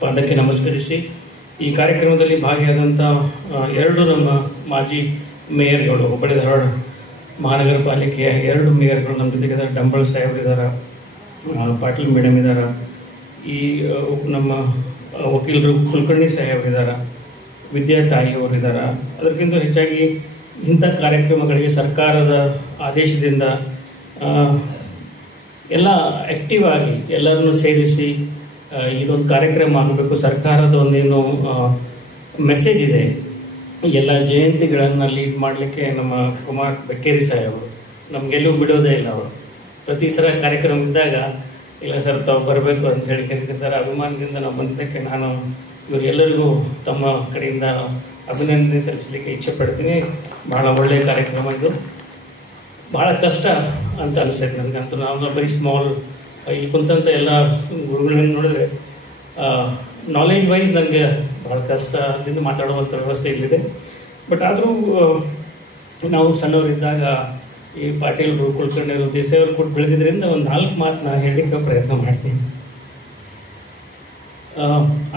ಪಾದಕ್ಕೆ ನಮಸ್ಕರಿಸಿ ಈ ಕಾರ್ಯಕ್ರಮದಲ್ಲಿ ಭಾಗಿಯಾದಂಥ ಎರಡು ನಮ್ಮ ಮಾಜಿ ಮೇಯರ್ಗಳು, ಹುಬ್ಬಳ್ಳಿ ಧಾರವಾಡ ಮಹಾನಗರ ಪಾಲಿಕೆಯ ಎರಡು ಮೇಯರ್ಗಳು ನಮ್ಮ ಜೊತೆಗೆ ಡಂಬಳ ಸಾಹೇಬರಿದ್ದಾರೆ, ಪಾಟೀಲ್ ಮೇಡಮ್ ಇದ್ದಾರೆ, ಈ ನಮ್ಮ ವಕೀಲರು ಕುಲಕರ್ಣಿ ಸಾಹೇಬರಿದ್ದಾರೆ, ವಿದ್ಯಾ ತಾಯಿಯವರಿದ್ದಾರೆ. ಅದಕ್ಕಿಂತ ಹೆಚ್ಚಾಗಿ ಇಂಥ ಕಾರ್ಯಕ್ರಮಗಳಿಗೆ ಸರ್ಕಾರದ ಆದೇಶದಿಂದ ಎಲ್ಲ ಆ್ಯಕ್ಟಿವ್ ಆಗಿ ಎಲ್ಲರನ್ನು ಸೇರಿಸಿ ಇದೊಂದು ಕಾರ್ಯಕ್ರಮ ಆಗಬೇಕು, ಸರ್ಕಾರದ ಒಂದೇನು ಮೆಸೇಜ್ ಇದೆ, ಎಲ್ಲ ಜಯಂತಿಗಳನ್ನು ಲೀಡ್ ಮಾಡಲಿಕ್ಕೆ ನಮ್ಮ ಕುಮಾರ್ ಬೆಕ್ಕೇರಿ ಸಾಹೇಬರು ನಮಗೆಲ್ಲೂ ಬಿಡೋದೇ ಇಲ್ಲ. ಅವರು ಪ್ರತಿ ಸಲ ಕಾರ್ಯಕ್ರಮ ಇದ್ದಾಗ ಇಲ್ಲ ಸರ್ ತಾವು ಬರಬೇಕು ಅಂತ ಹೇಳಿ ಕರೀತಿರ್ತಾರೆ. ಅಭಿಮಾನದಿಂದ ನಾವು ಬಂದಿದ್ದಕ್ಕೆ ನಾನು ಇವರೆಲ್ಲರಿಗೂ ತಮ್ಮ ಕಡೆಯಿಂದ ಅಭಿನಂದನೆ ಸಲ್ಲಿಸಲಿಕ್ಕೆ ಇಚ್ಛೆ ಪಡ್ತೀನಿ. ಭಾಳ ಒಳ್ಳೆಯ ಕಾರ್ಯಕ್ರಮ ಇದು. ಭಾಳ ಕಷ್ಟ ಅಂತ ಅನಿಸ್ತೈತೆ ನನಗಂತೂ. ನಾವು ಬರೀ ಸ್ಮಾಲ್ ಇಲ್ಲಿ ಕುಂತಂಥ ಎಲ್ಲ ಗುರುಗಳನ್ನ ನೋಡಿದ್ರೆ ನಾಲೆಜ್ ವೈಸ್ ನನಗೆ ಭಾಳ ಕಷ್ಟದಿಂದ ಮಾತಾಡುವಂಥ ವ್ಯವಸ್ಥೆ ಇಲ್ಲಿದೆ. ಬಟ್ ಆದರೂ ನಾವು ಸಣ್ಣವರಿದ್ದಾಗ ಈ ಪಾಟೀಲ್ರು, ಕುಲಕರ್ಣಿಯವರು, ದೇಸಾಯಿಯವರು ಕೊಟ್ಟು ಬೆಳೆದಿದ್ದರಿಂದ ಒಂದು 4 ಮಾತನ್ನ ಹೇಳಲಿಕ್ಕೆ ಪ್ರಯತ್ನ ಮಾಡ್ತೀನಿ.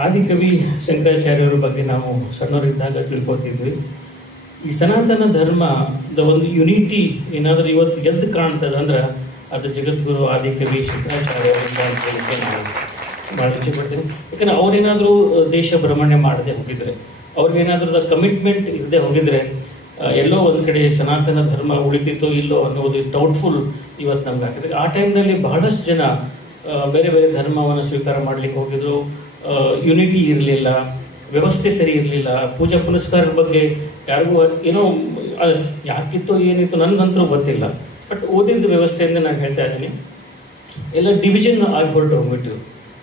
ಆದಿಕವಿ ಶಂಕರಾಚಾರ್ಯರ ಬಗ್ಗೆ ನಾವು ಸಣ್ಣವರಿದ್ದಾಗ ತಿಳ್ಕೊತಿದ್ವಿ. ಈ ಸನಾತನ ಧರ್ಮದ ಒಂದು ಯುನಿಟಿ ಏನಾದರೂ ಇವತ್ತು ಎದ್ದು ಕಾಣ್ತದೆ ಅಂದ್ರೆ ಅದು ಜಗದ್ಗುರು ಆದಿಕವಿ ಶಂಕರಾಚಾರ್ಯರಿಂದ ಅಂತ ಹೇಳಿದ್ರೆ ನಾವು ಭಾಳ ಇಚ್ಛೆ ಪಡ್ತೀನಿ. ಯಾಕಂದರೆ ಅವ್ರೇನಾದರೂ ದೇಶ ಭ್ರಮಣೆ ಮಾಡದೆ ಹೋಗಿದ್ರೆ, ಅವ್ರಿಗೇನಾದ್ರೂ ಕಮಿಟ್ಮೆಂಟ್ ಇರದೆ ಹೋಗಿದ್ರೆ ಎಲ್ಲೋ ಒಂದು ಕಡೆ ಸನಾತನ ಧರ್ಮ ಉಳಿತಿತ್ತೋ ಇಲ್ಲೋ ಅನ್ನೋದು ಡೌಟ್ಫುಲ್ ಇವತ್ತು ನಮ್ಗೆ ಆಗ್ತದೆ. ಆ ಟೈಮ್ನಲ್ಲಿ ಬಹಳಷ್ಟು ಜನ ಬೇರೆ ಬೇರೆ ಧರ್ಮವನ್ನು ಸ್ವೀಕಾರ ಮಾಡಲಿಕ್ಕೆ ಹೋಗಿದ್ರು. ಯುನಿಟಿ ಇರಲಿಲ್ಲ, ವ್ಯವಸ್ಥೆ ಸರಿ ಇರಲಿಲ್ಲ, ಪೂಜಾ ಪುನಸ್ಕಾರದ ಬಗ್ಗೆ ಯಾರಿಗೂ ಏನೋ ಯಾಕಿತ್ತೋ ಏನಿತ್ತು ನನಗಂತರೂ ಗೊತ್ತಿಲ್ಲ. ಬಟ್ ಓದಿದ್ದ ವ್ಯವಸ್ಥೆಯಿಂದ ನಾನು ಹೇಳ್ತಾ ಇದ್ದೀನಿ, ಎಲ್ಲ ಡಿವಿಷನ್ ಆಗಿ ಹೊರಟು ಹೋಗ್ಬಿಟ್ಟು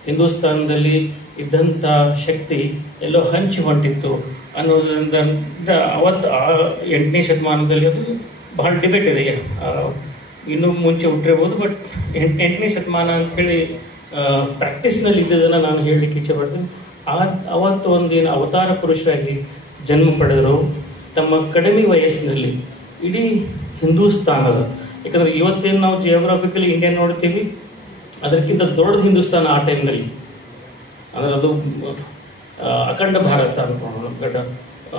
ಹಿಂದೂಸ್ತಾನದಲ್ಲಿ ಇದ್ದಂಥ ಶಕ್ತಿ ಎಲ್ಲೋ ಹಂಚಿ ಹೊಂಟಿತ್ತು ಅನ್ನೋದ್ರಿಂದ ಅವತ್ತು 8ನೇ ಶತಮಾನದಲ್ಲಿ ಅದು ಬಹಳ ಡಿಬೇಟ್ ಇದೆ. ಇನ್ನೂ ಮುಂಚೆ ಹುಟ್ಟಿರ್ಬೋದು, ಬಟ್ 8ನೇ ಶತಮಾನ ಅಂಥೇಳಿ ಪ್ರಾಕ್ಟೀಸ್ನಲ್ಲಿ ಇದ್ದದನ್ನು ನಾನು ಹೇಳಲಿಕ್ಕೆ ಇಚ್ಛೆ ಪಡ್ತೀನಿ. ಅವತ್ತು ಒಂದೇನು ಅವತಾರ ಪುರುಷರಾಗಿ ಜನ್ಮ ಪಡೆದರು. ತಮ್ಮ ಕಡಿಮೆ ವಯಸ್ಸಿನಲ್ಲಿ ಇಡೀ ಹಿಂದೂಸ್ತಾನದ, ಯಾಕಂದರೆ ಇವತ್ತೇನು ನಾವು ಜಿಯೋಗ್ರಾಫಿಕಲಿ ಇಂಡಿಯಾ ನೋಡ್ತೀವಿ, ಅದಕ್ಕಿಂತ ದೊಡ್ಡ ಹಿಂದೂಸ್ತಾನ ಆ ಟೈಮ್ನಲ್ಲಿ, ಅಂದರೆ ಅದು ಅಖಂಡ ಭಾರತ ಅನ್ಕೊಂಡು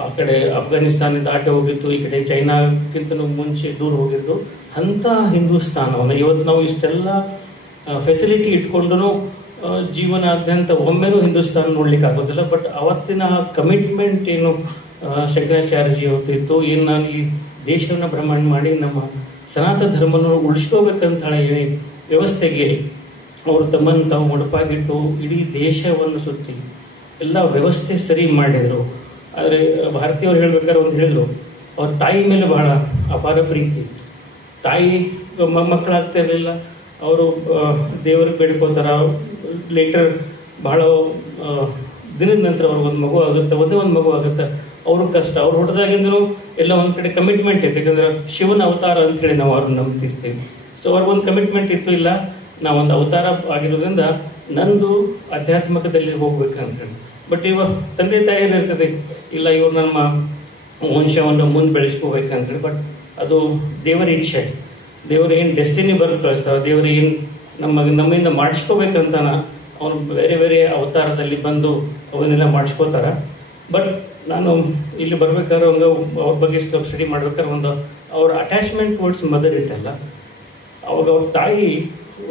ಆ ಕಡೆ ಅಫ್ಘಾನಿಸ್ತಾನ ದಾಟಿ ಹೋಗಿತ್ತು, ಈ ಕಡೆ ಚೈನಾಕ್ಕಿಂತ ಮುಂಚೆ ದೂರ ಹೋಗಿದ್ದು. ಅಂಥ ಹಿಂದೂಸ್ತಾನವನ್ನು ಇವತ್ತು ನಾವು ಇಷ್ಟೆಲ್ಲ ಫೆಸಿಲಿಟಿ ಇಟ್ಕೊಂಡು ಜೀವನಾದ್ಯಂತ ಒಮ್ಮೆನೂ ಹಿಂದೂಸ್ತಾನ ನೋಡ್ಲಿಕ್ಕೆ ಆಗೋದಿಲ್ಲ. ಬಟ್ ಅವತ್ತಿನ ಕಮಿಟ್ಮೆಂಟ್ ಏನು ಶಂಕರಾಚಾರ್ಯಜಿ ಅವತ್ತಿತ್ತು, ಏನು ನಾನು ಈ ದೇಶವನ್ನು ಭ್ರಮಣ ಮಾಡಿ ನಮ್ಮ ಸನಾತನ ಧರ್ಮವನ್ನು ಉಳಿಸ್ಕೋಬೇಕಂತ ಹೇಳಿ ವ್ಯವಸ್ಥೆಗೆ ಅವರು ತಮ್ಮನ್ನು ತಾವು ಮುಡುಪಾಗಿಟ್ಟು ಇಡೀ ದೇಶವನ್ನು ಸುತ್ತಿ ಎಲ್ಲ ವ್ಯವಸ್ಥೆ ಸರಿ ಮಾಡಿದರು. ಆದರೆ ಭಾರತೀಯವ್ರು ಹೇಳ್ಬೇಕಾದ್ರೆ ಒಂದು ಹೇಳಿದ್ರು, ಅವ್ರ ತಾಯಿ ಮೇಲೆ ಬಹಳ ಅಪಾರ ಪ್ರೀತಿ ಇತ್ತು. ತಾಯಿ ಮಕ್ಕಳಾಗ್ತಾ ಇರಲಿಲ್ಲ, ಅವರು ದೇವರಿಗೆ ಬೇಡ್ಕೋತಾರ. ಲೇಟರ್ ಬಹಳ ದಿನದ ನಂತರ ಅವ್ರಿಗೊಂದು ಮಗು ಆಗುತ್ತೆ, ಒಂದೇ ಒಂದು ಮಗು ಆಗುತ್ತೆ. ಅವ್ರಿಗೆ ಕಷ್ಟ. ಅವ್ರು ಹುಟ್ಟಿದಾಗಿಂದಲೂ ಎಲ್ಲ ಒಂದು ಕಡೆ ಕಮಿಟ್ಮೆಂಟ್ ಇತ್ತು, ಯಾಕಂದ್ರೆ ಶಿವನ ಅವತಾರ ಅಂತೇಳಿ ನಾವು ಅವ್ರನ್ನ ನಂಬ್ತಿರ್ತೀವಿ. ಸೊ ಅವ್ರಿಗೊಂದು ಕಮಿಟ್ಮೆಂಟ್ ಇತ್ತು, ಇಲ್ಲ ನಾವೊಂದು ಅವತಾರ ಆಗಿರೋದ್ರಿಂದ ನಂದು ಆಧ್ಯಾತ್ಮಿಕದಲ್ಲಿ ಹೋಗ್ಬೇಕಂತೇಳಿ. ಬಟ್ ಇವಾಗ ತಂದೆ ತಾಯಿಯಲ್ಲಿ ಇರ್ತದೆ, ಇಲ್ಲ ಇವ್ರು ನಮ್ಮ ವಂಶವನ್ನು ಮುಂದೆ ಬೆಳೆಸ್ಕೋಬೇಕಂತೇಳಿ. ಬಟ್ ಅದು ದೇವರ ಇಚ್ಛೆ, ದೇವರು ಏನು ಡೆಸ್ಟಿನಿ ಬರೆದು ಕಳಿಸ್ತಾರೆ, ದೇವರು ಏನು ನಮ್ಮಿಂದ ಮಾಡಿಸ್ಕೋಬೇಕಂತಾನ ಅವನು ಬೇರೆ ಬೇರೆ ಅವತಾರದಲ್ಲಿ ಬಂದು ಅವನ್ನೆಲ್ಲ ಮಾಡಿಸ್ಕೋತಾರೆ. ಬಟ್ ನಾನು ಇಲ್ಲಿ ಬರ್ಬೇಕಾದ್ರೆ ಒಂದು ಅವ್ರ ಬಗ್ಗೆ ಸ್ಟಡಿ ಮಾಡ್ಬೇಕಾದ್ರೆ ಒಂದು ಅವ್ರ ಅಟ್ಯಾಚ್ಮೆಂಟ್ ಟುವರ್ಡ್ಸ್ ಮದರ್ ಇತ್ತಲ್ಲ, ಅವಾಗ ಅವ್ರ ತಾಯಿ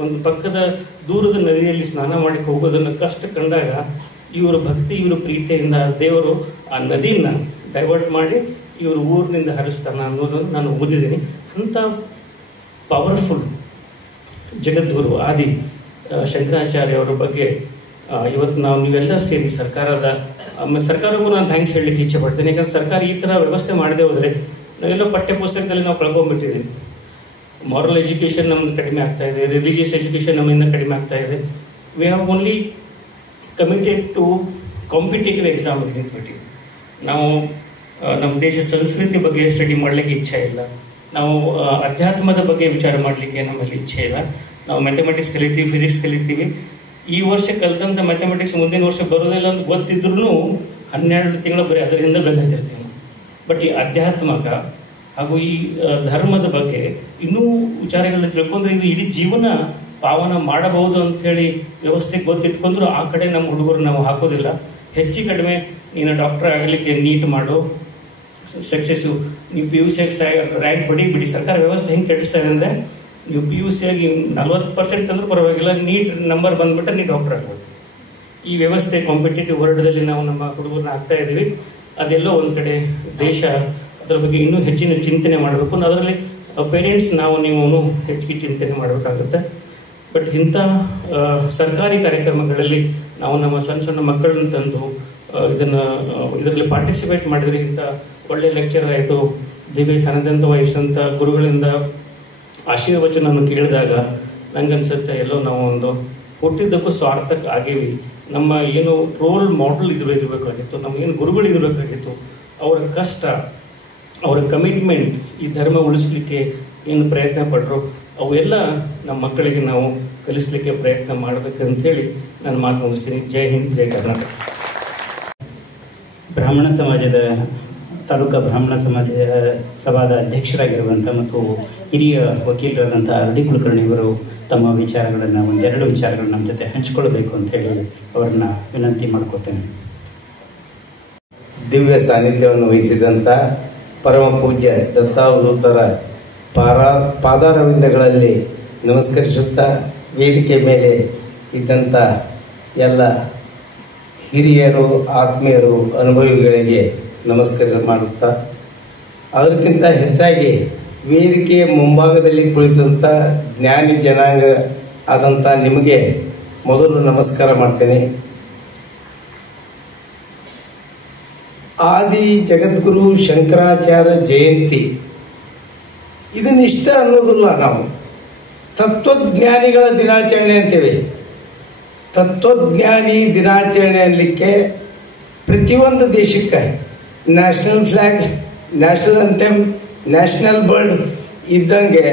ಒಂದು ಪಕ್ಕದ ದೂರದ ನದಿಯಲ್ಲಿ ಸ್ನಾನ ಮಾಡಿ ಹೋಗೋದನ್ನು ಕಷ್ಟ ಕಂಡಾಗ ಇವರು ಭಕ್ತಿ, ಇವರು ಪ್ರೀತಿಯಿಂದ ದೇವರು ಆ ನದಿನ ಡೈವರ್ಟ್ ಮಾಡಿ ಇವರು ಊರಿನಿಂದ ಹರಿಸ್ತಾನ ಅನ್ನೋದನ್ನು ನಾನು ಓದಿದ್ದೀನಿ. ಅಂಥ ಪವರ್ಫುಲ್ ಜಗದ್ಗುರು ಆದಿ ಶಂಕರಾಚಾರ್ಯ ಅವರ ಬಗ್ಗೆ ಇವತ್ತು ನಾವು ನೀವೆಲ್ಲ ಸೇರಿ ಸರ್ಕಾರಕ್ಕೂ ನಾನು ಥ್ಯಾಂಕ್ಸ್ ಹೇಳಲಿಕ್ಕೆ ಇಚ್ಛೆ ಪಡ್ತೀನಿ. ಯಾಕಂದ್ರೆ ಸರ್ಕಾರ ಈ ಥರ ವ್ಯವಸ್ಥೆ ಮಾಡದೆ ಹೋದರೆ ನಾವೆಲ್ಲ ಪಠ್ಯ ಪುಸ್ತಕದಲ್ಲಿ ನಾವು ಕಳ್ಕೊಂಡ್ಬಿಟ್ಟಿದ್ದೀವಿ. ಮಾರಲ್ ಎಜುಕೇಷನ್ ನಮ್ದು ಕಡಿಮೆ ಆಗ್ತಾ ಇದೆ, ರಿಲಿಜಿಯಸ್ ಎಜುಕೇಷನ್ ನಮ್ಮಿಂದ ಕಡಿಮೆ ಆಗ್ತಾ ಇದೆ. We have only committed to competitive exam ನಿಂತ್ಬಿಟ್ಟಿವಿ. ನಾವು ನಮ್ಮ ದೇಶದ ಸಂಸ್ಕೃತಿ ಬಗ್ಗೆ ಸ್ಟಡಿ ಮಾಡಲಿಕ್ಕೆ ಇಚ್ಛೆ ಇಲ್ಲ, ನಾವು ಅಧ್ಯಾತ್ಮದ ಬಗ್ಗೆ ವಿಚಾರ ಮಾಡಲಿಕ್ಕೆ ನಮ್ಮಲ್ಲಿ ಇಚ್ಛೆ ಇಲ್ಲ. ನಾವು ಮ್ಯಾಥಮೆಟಿಕ್ಸ್ ಕಲಿತೀವಿ, ಫಿಸಿಕ್ಸ್ ಕಲಿತೀವಿ. ಈ ವರ್ಷ ಕಲಿತಂಥ ಮ್ಯಾಥಮೆಟಿಕ್ಸ್ ಮುಂದಿನ ವರ್ಷ ಬರೋದಿಲ್ಲ ಅಂತ ಗೊತ್ತಿದ್ರೂ 12 ತಿಂಗಳು ಬರೀ ಅದರಿಂದ ಬೆನ್ನತ್ತಿರ್ತೀವಿ. ಬಟ್ ಈ ಅಧ್ಯಾತ್ಮಕ ಹಾಗೂ ಈ ಧರ್ಮದ ಬಗ್ಗೆ ಇನ್ನೂ ವಿಚಾರಗಳನ್ನ ತಿಳ್ಕೊಂಡ್ರೆ ಇದು ಇಡೀ ಜೀವನ ಪಾವನ ಮಾಡಬಹುದು ಅಂಥೇಳಿ ವ್ಯವಸ್ಥೆ ಗೊತ್ತಿಟ್ಕೊಂಡ್ರು ಆ ಕಡೆ ನಮ್ಮ ಹುಡುಗರು ನಾವು ಹಾಕೋದಿಲ್ಲ. ಹೆಚ್ಚು ಕಡಿಮೆ ನೀನು ಡಾಕ್ಟರ್ ಆಗಲಿಕ್ಕೆ ನೀಟ್ ಮಾಡು, ಸಕ್ಸಸ್ಸು, ನೀವು PUC ರ್ಯಾಂಕ್ ಬಿಡಿ. ಸರ್ಕಾರ ವ್ಯವಸ್ಥೆ ಹೆಂಗೆ ಕೆಡಿಸ್ತಾರೆ ಅಂದರೆ, ನೀವು PUC ಆಗಿ 40% ಅಂದ್ರೂ ಪರವಾಗಿಲ್ಲ, ನೀಟ್ ನಂಬರ್ ಬಂದ್ಬಿಟ್ರೆ ನೀವು ಡಾಕ್ಟರ್ ಆಗ್ಬೋದು. ಈ ವ್ಯವಸ್ಥೆ ಕಾಂಪಿಟೇಟಿವ್ ವರ್ಲ್ಡ್ದಲ್ಲಿ ನಾವು ನಮ್ಮ ಹುಡುಗರನ್ನ ಆಗ್ತಾ ಇದ್ದೀವಿ. ಅದೆಲ್ಲೋ ಒಂದು ಕಡೆ ದೇಶ ಅದರ ಬಗ್ಗೆ ಇನ್ನೂ ಹೆಚ್ಚಿನ ಚಿಂತನೆ ಮಾಡಬೇಕು. ಅದರಲ್ಲಿ ಪೇರೆಂಟ್ಸ್ ನೀವು ಹೆಚ್ಚಿಗೆ ಚಿಂತನೆ ಮಾಡಬೇಕಾಗುತ್ತೆ. ಬಟ್ ಇಂಥ ಸರ್ಕಾರಿ ಕಾರ್ಯಕ್ರಮಗಳಲ್ಲಿ ನಾವು ನಮ್ಮ ಸಣ್ಣ ಮಕ್ಕಳನ್ನ ತಂದು ಇದರಲ್ಲಿ ಪಾರ್ಟಿಸಿಪೇಟ್ ಮಾಡಿದ್ರೆ ಇಂಥ ಒಳ್ಳೆ ಲೆಕ್ಚರ್ ಆಯಿತು, ದಿವ್ಯ ಸನದಂತ ವಯಸ್ಸಂತ ಗುರುಗಳಿಂದ ಆಶೀರ್ವಚನವನ್ನು ಕೇಳಿದಾಗ ನಂಗನ್ಸುತ್ತೆ ಎಲ್ಲೋ ನಾವು ಒಂದು ಹುಟ್ಟಿದ್ದಕ್ಕೂ ಸ್ವಾರ್ಥಕ್ಕೆ ಆಗೇವಿ. ನಮ್ಮ ಏನು ರೋಲ್ ಮಾಡೆಲ್ ಇರಬೇಕಾಗಿತ್ತು, ನಮಗೇನು ಗುರುಗಳು ಇರಬೇಕಾಗಿತ್ತು, ಅವರ ಕಷ್ಟ, ಅವರ ಕಮಿಟ್ಮೆಂಟ್, ಈ ಧರ್ಮ ಉಳಿಸ್ಲಿಕ್ಕೆ ಏನು ಪ್ರಯತ್ನ ಪಟ್ಟರು ಅವೆಲ್ಲ ನಮ್ಮ ಮಕ್ಕಳಿಗೆ ನಾವು ಕಲಿಸ್ಲಿಕ್ಕೆ ಪ್ರಯತ್ನ ಮಾಡಬೇಕಂತೇಳಿ ನಾನು ಮಾತು ಮುಗಿಸ್ತೀನಿ. ಜೈ ಹಿಂದ್, ಜೈ ಕರ್ನಾಟಕ. ಬ್ರಾಹ್ಮಣ ಸಮಾಜದ ತಾಲೂಕಾ ಬ್ರಾಹ್ಮಣ ಸಮಾಜ ಸಭಾದ ಅಧ್ಯಕ್ಷರಾಗಿರುವಂಥ ಮತ್ತು ಹಿರಿಯ ವಕೀಲರಾದಂಥ RD ಕುಲಕರ್ಣಿಯವರು ತಮ್ಮ ವಿಚಾರಗಳನ್ನು ಒಂದೆರಡು ವಿಚಾರಗಳನ್ನು ನಮ್ಮ ಜೊತೆ ಹಂಚಿಕೊಳ್ಬೇಕು ಅಂತೇಳಿ ಅವರನ್ನ ವಿನಂತಿ ಮಾಡ್ಕೋತೇನೆ. ದಿವ್ಯ ಸಾನ್ನಿಧ್ಯವನ್ನು ವಹಿಸಿದಂಥ ಪರಮ ಪೂಜ್ಯ ದತ್ತಾವಧೂತರ ಪಾದಾರವಿಂದಗಳಲ್ಲಿ ನಮಸ್ಕರಿಸುತ್ತಾ, ವೇದಿಕೆ ಮೇಲೆ ಇದ್ದಂಥ ಎಲ್ಲ ಹಿರಿಯರು, ಆತ್ಮೀಯರು, ಅನುಭವಿಗಳಿಗೆ ನಮಸ್ಕಾರ ಮಾಡುತ್ತಾ, ಅದಕ್ಕಿಂತ ಹೆಚ್ಚಾಗಿ ವೇದಿಕೆಯ ಮುಂಭಾಗದಲ್ಲಿ ಕುಳಿತಂಥ ಜ್ಞಾನಿ ಜನಾಂಗ ಆದಂಥ ನಿಮಗೆ ಮೊದಲು ನಮಸ್ಕಾರ ಮಾಡ್ತೇನೆ. ಆದಿ ಜಗದ್ಗುರು ಶಂಕರಾಚಾರ್ಯ ಜಯಂತಿ ಇದನ್ನಿಷ್ಟ ಅನ್ನೋದಿಲ್ಲ, ನಾವು ತತ್ವಜ್ಞಾನಿಗಳ ದಿನಾಚರಣೆ ಅಂತೇಳಿ. ತತ್ವಜ್ಞಾನಿ ದಿನಾಚರಣೆ ಅನ್ನಲಿಕ್ಕೆ ಪ್ರತಿಯೊಂದು ದೇಶಕ್ಕೆ national flag, national anthem, national bird ಇದ್ದಂಗೆ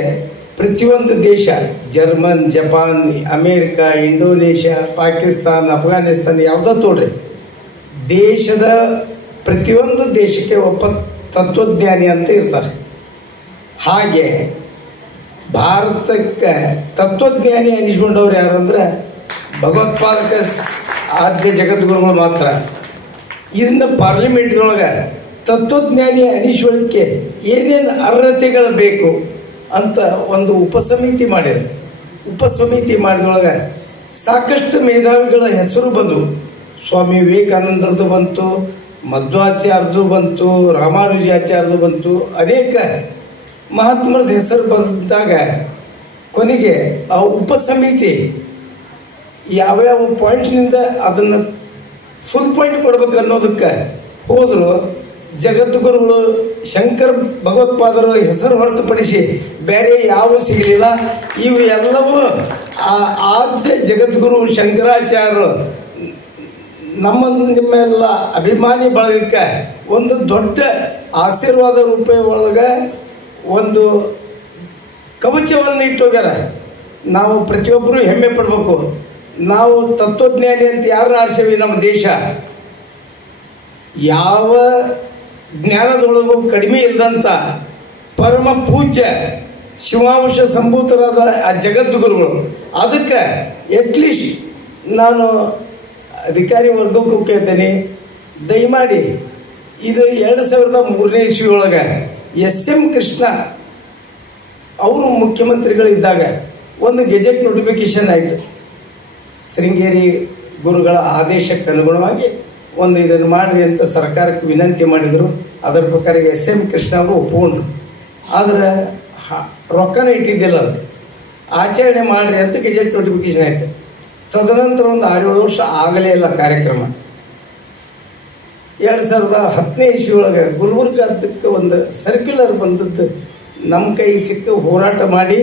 ಪ್ರತಿಯೊಂದು ದೇಶ, German, Japan, America, Indonesia, Pakistan, Afghanistan ಯಾವುದೋ ತೋಡ್ರಿ, ದೇಶದ ಪ್ರತಿಯೊಂದು ದೇಶಕ್ಕೆ ಒಬ್ಬ ತತ್ವಜ್ಞಾನಿ ಅಂತ ಇರ್ತಾರೆ. ಹಾಗೆ ಭಾರತಕ್ಕೆ ತತ್ವಜ್ಞಾನಿ ಅನಿಸ್ಕೊಂಡವ್ರು ಯಾರು ಅಂದ್ರೆ ಭಗವತ್ಪಾದಕ ಆದ್ಯ ಜಗದ್ಗುರುಗಳು ಮಾತ್ರ. ಇದರಿಂದ ಪಾರ್ಲಿಮೆಂಟ್ದೊಳಗೆ ತತ್ವಜ್ಞಾನಿ ಅನಿಸ್ಕೊಳ್ಳಿಕ್ಕೆ ಏನೇನು ಅರ್ಹತೆಗಳು ಬೇಕು ಅಂತ ಒಂದು ಉಪಸಮಿತಿ ಮಾಡಿದೆ. ಉಪಸಮಿತಿ ಮಾಡಿದೊಳಗೆ ಸಾಕಷ್ಟು ಮೇಧಾವಿಗಳ ಹೆಸರು ಬಂದವು. ಸ್ವಾಮಿ ವಿವೇಕಾನಂದರದು ಬಂತು, ಮಧ್ವಾಚಾರ್ಯದು ಬಂತು, ರಾಮಾನುಜಾಚಾರ್ಯದು ಬಂತು, ಅನೇಕ ಮಹಾತ್ಮರದ ಹೆಸರು ಬಂದಾಗ ಕೊನೆಗೆ ಆ ಉಪಸಮಿತಿ ಯಾವ್ಯಾವ ಪಾಯಿಂಟ್ನಿಂದ ಅದನ್ನು ಫುಲ್ ಪಾಯಿಂಟ್ ಕೊಡ್ಬೇಕು ಅನ್ನೋದಕ್ಕೆ ಹೋದರು. ಜಗದ್ಗುರುಗಳು ಶಂಕರ ಭಗವತ್ಪಾದರು ಹೆಸರು ಹೊರತುಪಡಿಸಿ ಬೇರೆ ಯಾವ ಸಿಗಲಿಲ್ಲ. ಇವು ಎಲ್ಲವೂ ಆದ್ಯ ಜಗದ್ಗುರು ಶಂಕರಾಚಾರ್ಯರು ನಿಮ್ಮೆಲ್ಲ ಅಭಿಮಾನಿ ಬಳಗಕ್ಕೆ ಒಂದು ದೊಡ್ಡ ಆಶೀರ್ವಾದ ರೂಪ ಒಳಗೆ ಒಂದು ಕವಚವನ್ನು ಇಟ್ಟೋಗ್ಯಾರ. ನಾವು ಪ್ರತಿಯೊಬ್ಬರು ಹೆಮ್ಮೆ ಪಡಬೇಕು. ನಾವು ತತ್ವಜ್ಞಾನಿ ಅಂತ ಯಾರನ್ನ ಆರಿಸೇವಿ? ನಮ್ಮ ದೇಶ ಯಾವ ಜ್ಞಾನದೊಳಗೂ ಕಡಿಮೆ ಇಲ್ಲದಂಥ ಪರಮ ಪೂಜ್ಯ ಶಿವಾಂಶ ಸಂಭೂತರಾದ ಆ ಜಗದ್ಗುರುಗಳು. ಅದಕ್ಕೆ ಅಟ್ಲೀಸ್ಟ್ ನಾನು ಅಧಿಕಾರಿ ವರ್ಗಕ್ಕೂ ಕೇಳ್ತೇನೆ, ದಯಮಾಡಿ ಇದು 2003ನೇ ಇಸ್ವಿಯೊಳಗೆ SM ಕೃಷ್ಣ ಅವರು ಮುಖ್ಯಮಂತ್ರಿಗಳಿದ್ದಾಗ ಒಂದು ಗೆಜೆಟ್ ನೋಟಿಫಿಕೇಶನ್ ಆಯಿತು. ಶೃಂಗೇರಿ ಗುರುಗಳ ಆದೇಶಕ್ಕೆ ಅನುಗುಣವಾಗಿ ಒಂದು ಇದನ್ನು ಮಾಡಿರಿ ಅಂತ ಸರ್ಕಾರಕ್ಕೆ ವಿನಂತಿ ಮಾಡಿದರು. ಅದರ ಪ್ರಕಾರ SM ಕೃಷ್ಣ ಅವರು ಒಪ್ಪಿಕೊಂಡ್ರು. ಆದರೆ ರೊಕ್ಕನ ಇಟ್ಟಿದ್ದಿಲ್ಲ, ಅದಕ್ಕೆ ಆಚರಣೆ ಮಾಡಿರಿ ಅಂತ ಗೆಜೆಟ್ ನೋಟಿಫಿಕೇಶನ್ ಆಯಿತು. ತದನಂತರ ಒಂದು 6-7 ವರ್ಷ ಆಗಲೇ ಇಲ್ಲ ಕಾರ್ಯಕ್ರಮ. 2010ನೇ ಇಸ್ವಿಯೊಳಗೆ ಗುಲ್ಬರ್ಗಕ್ಕೆ ಒಂದು ಸರ್ಕ್ಯುಲರ್ ಬಂದದ್ದು ನಮ್ಮ ಕೈಗೆ ಸಿಕ್ಕು ಹೋರಾಟ ಮಾಡಿ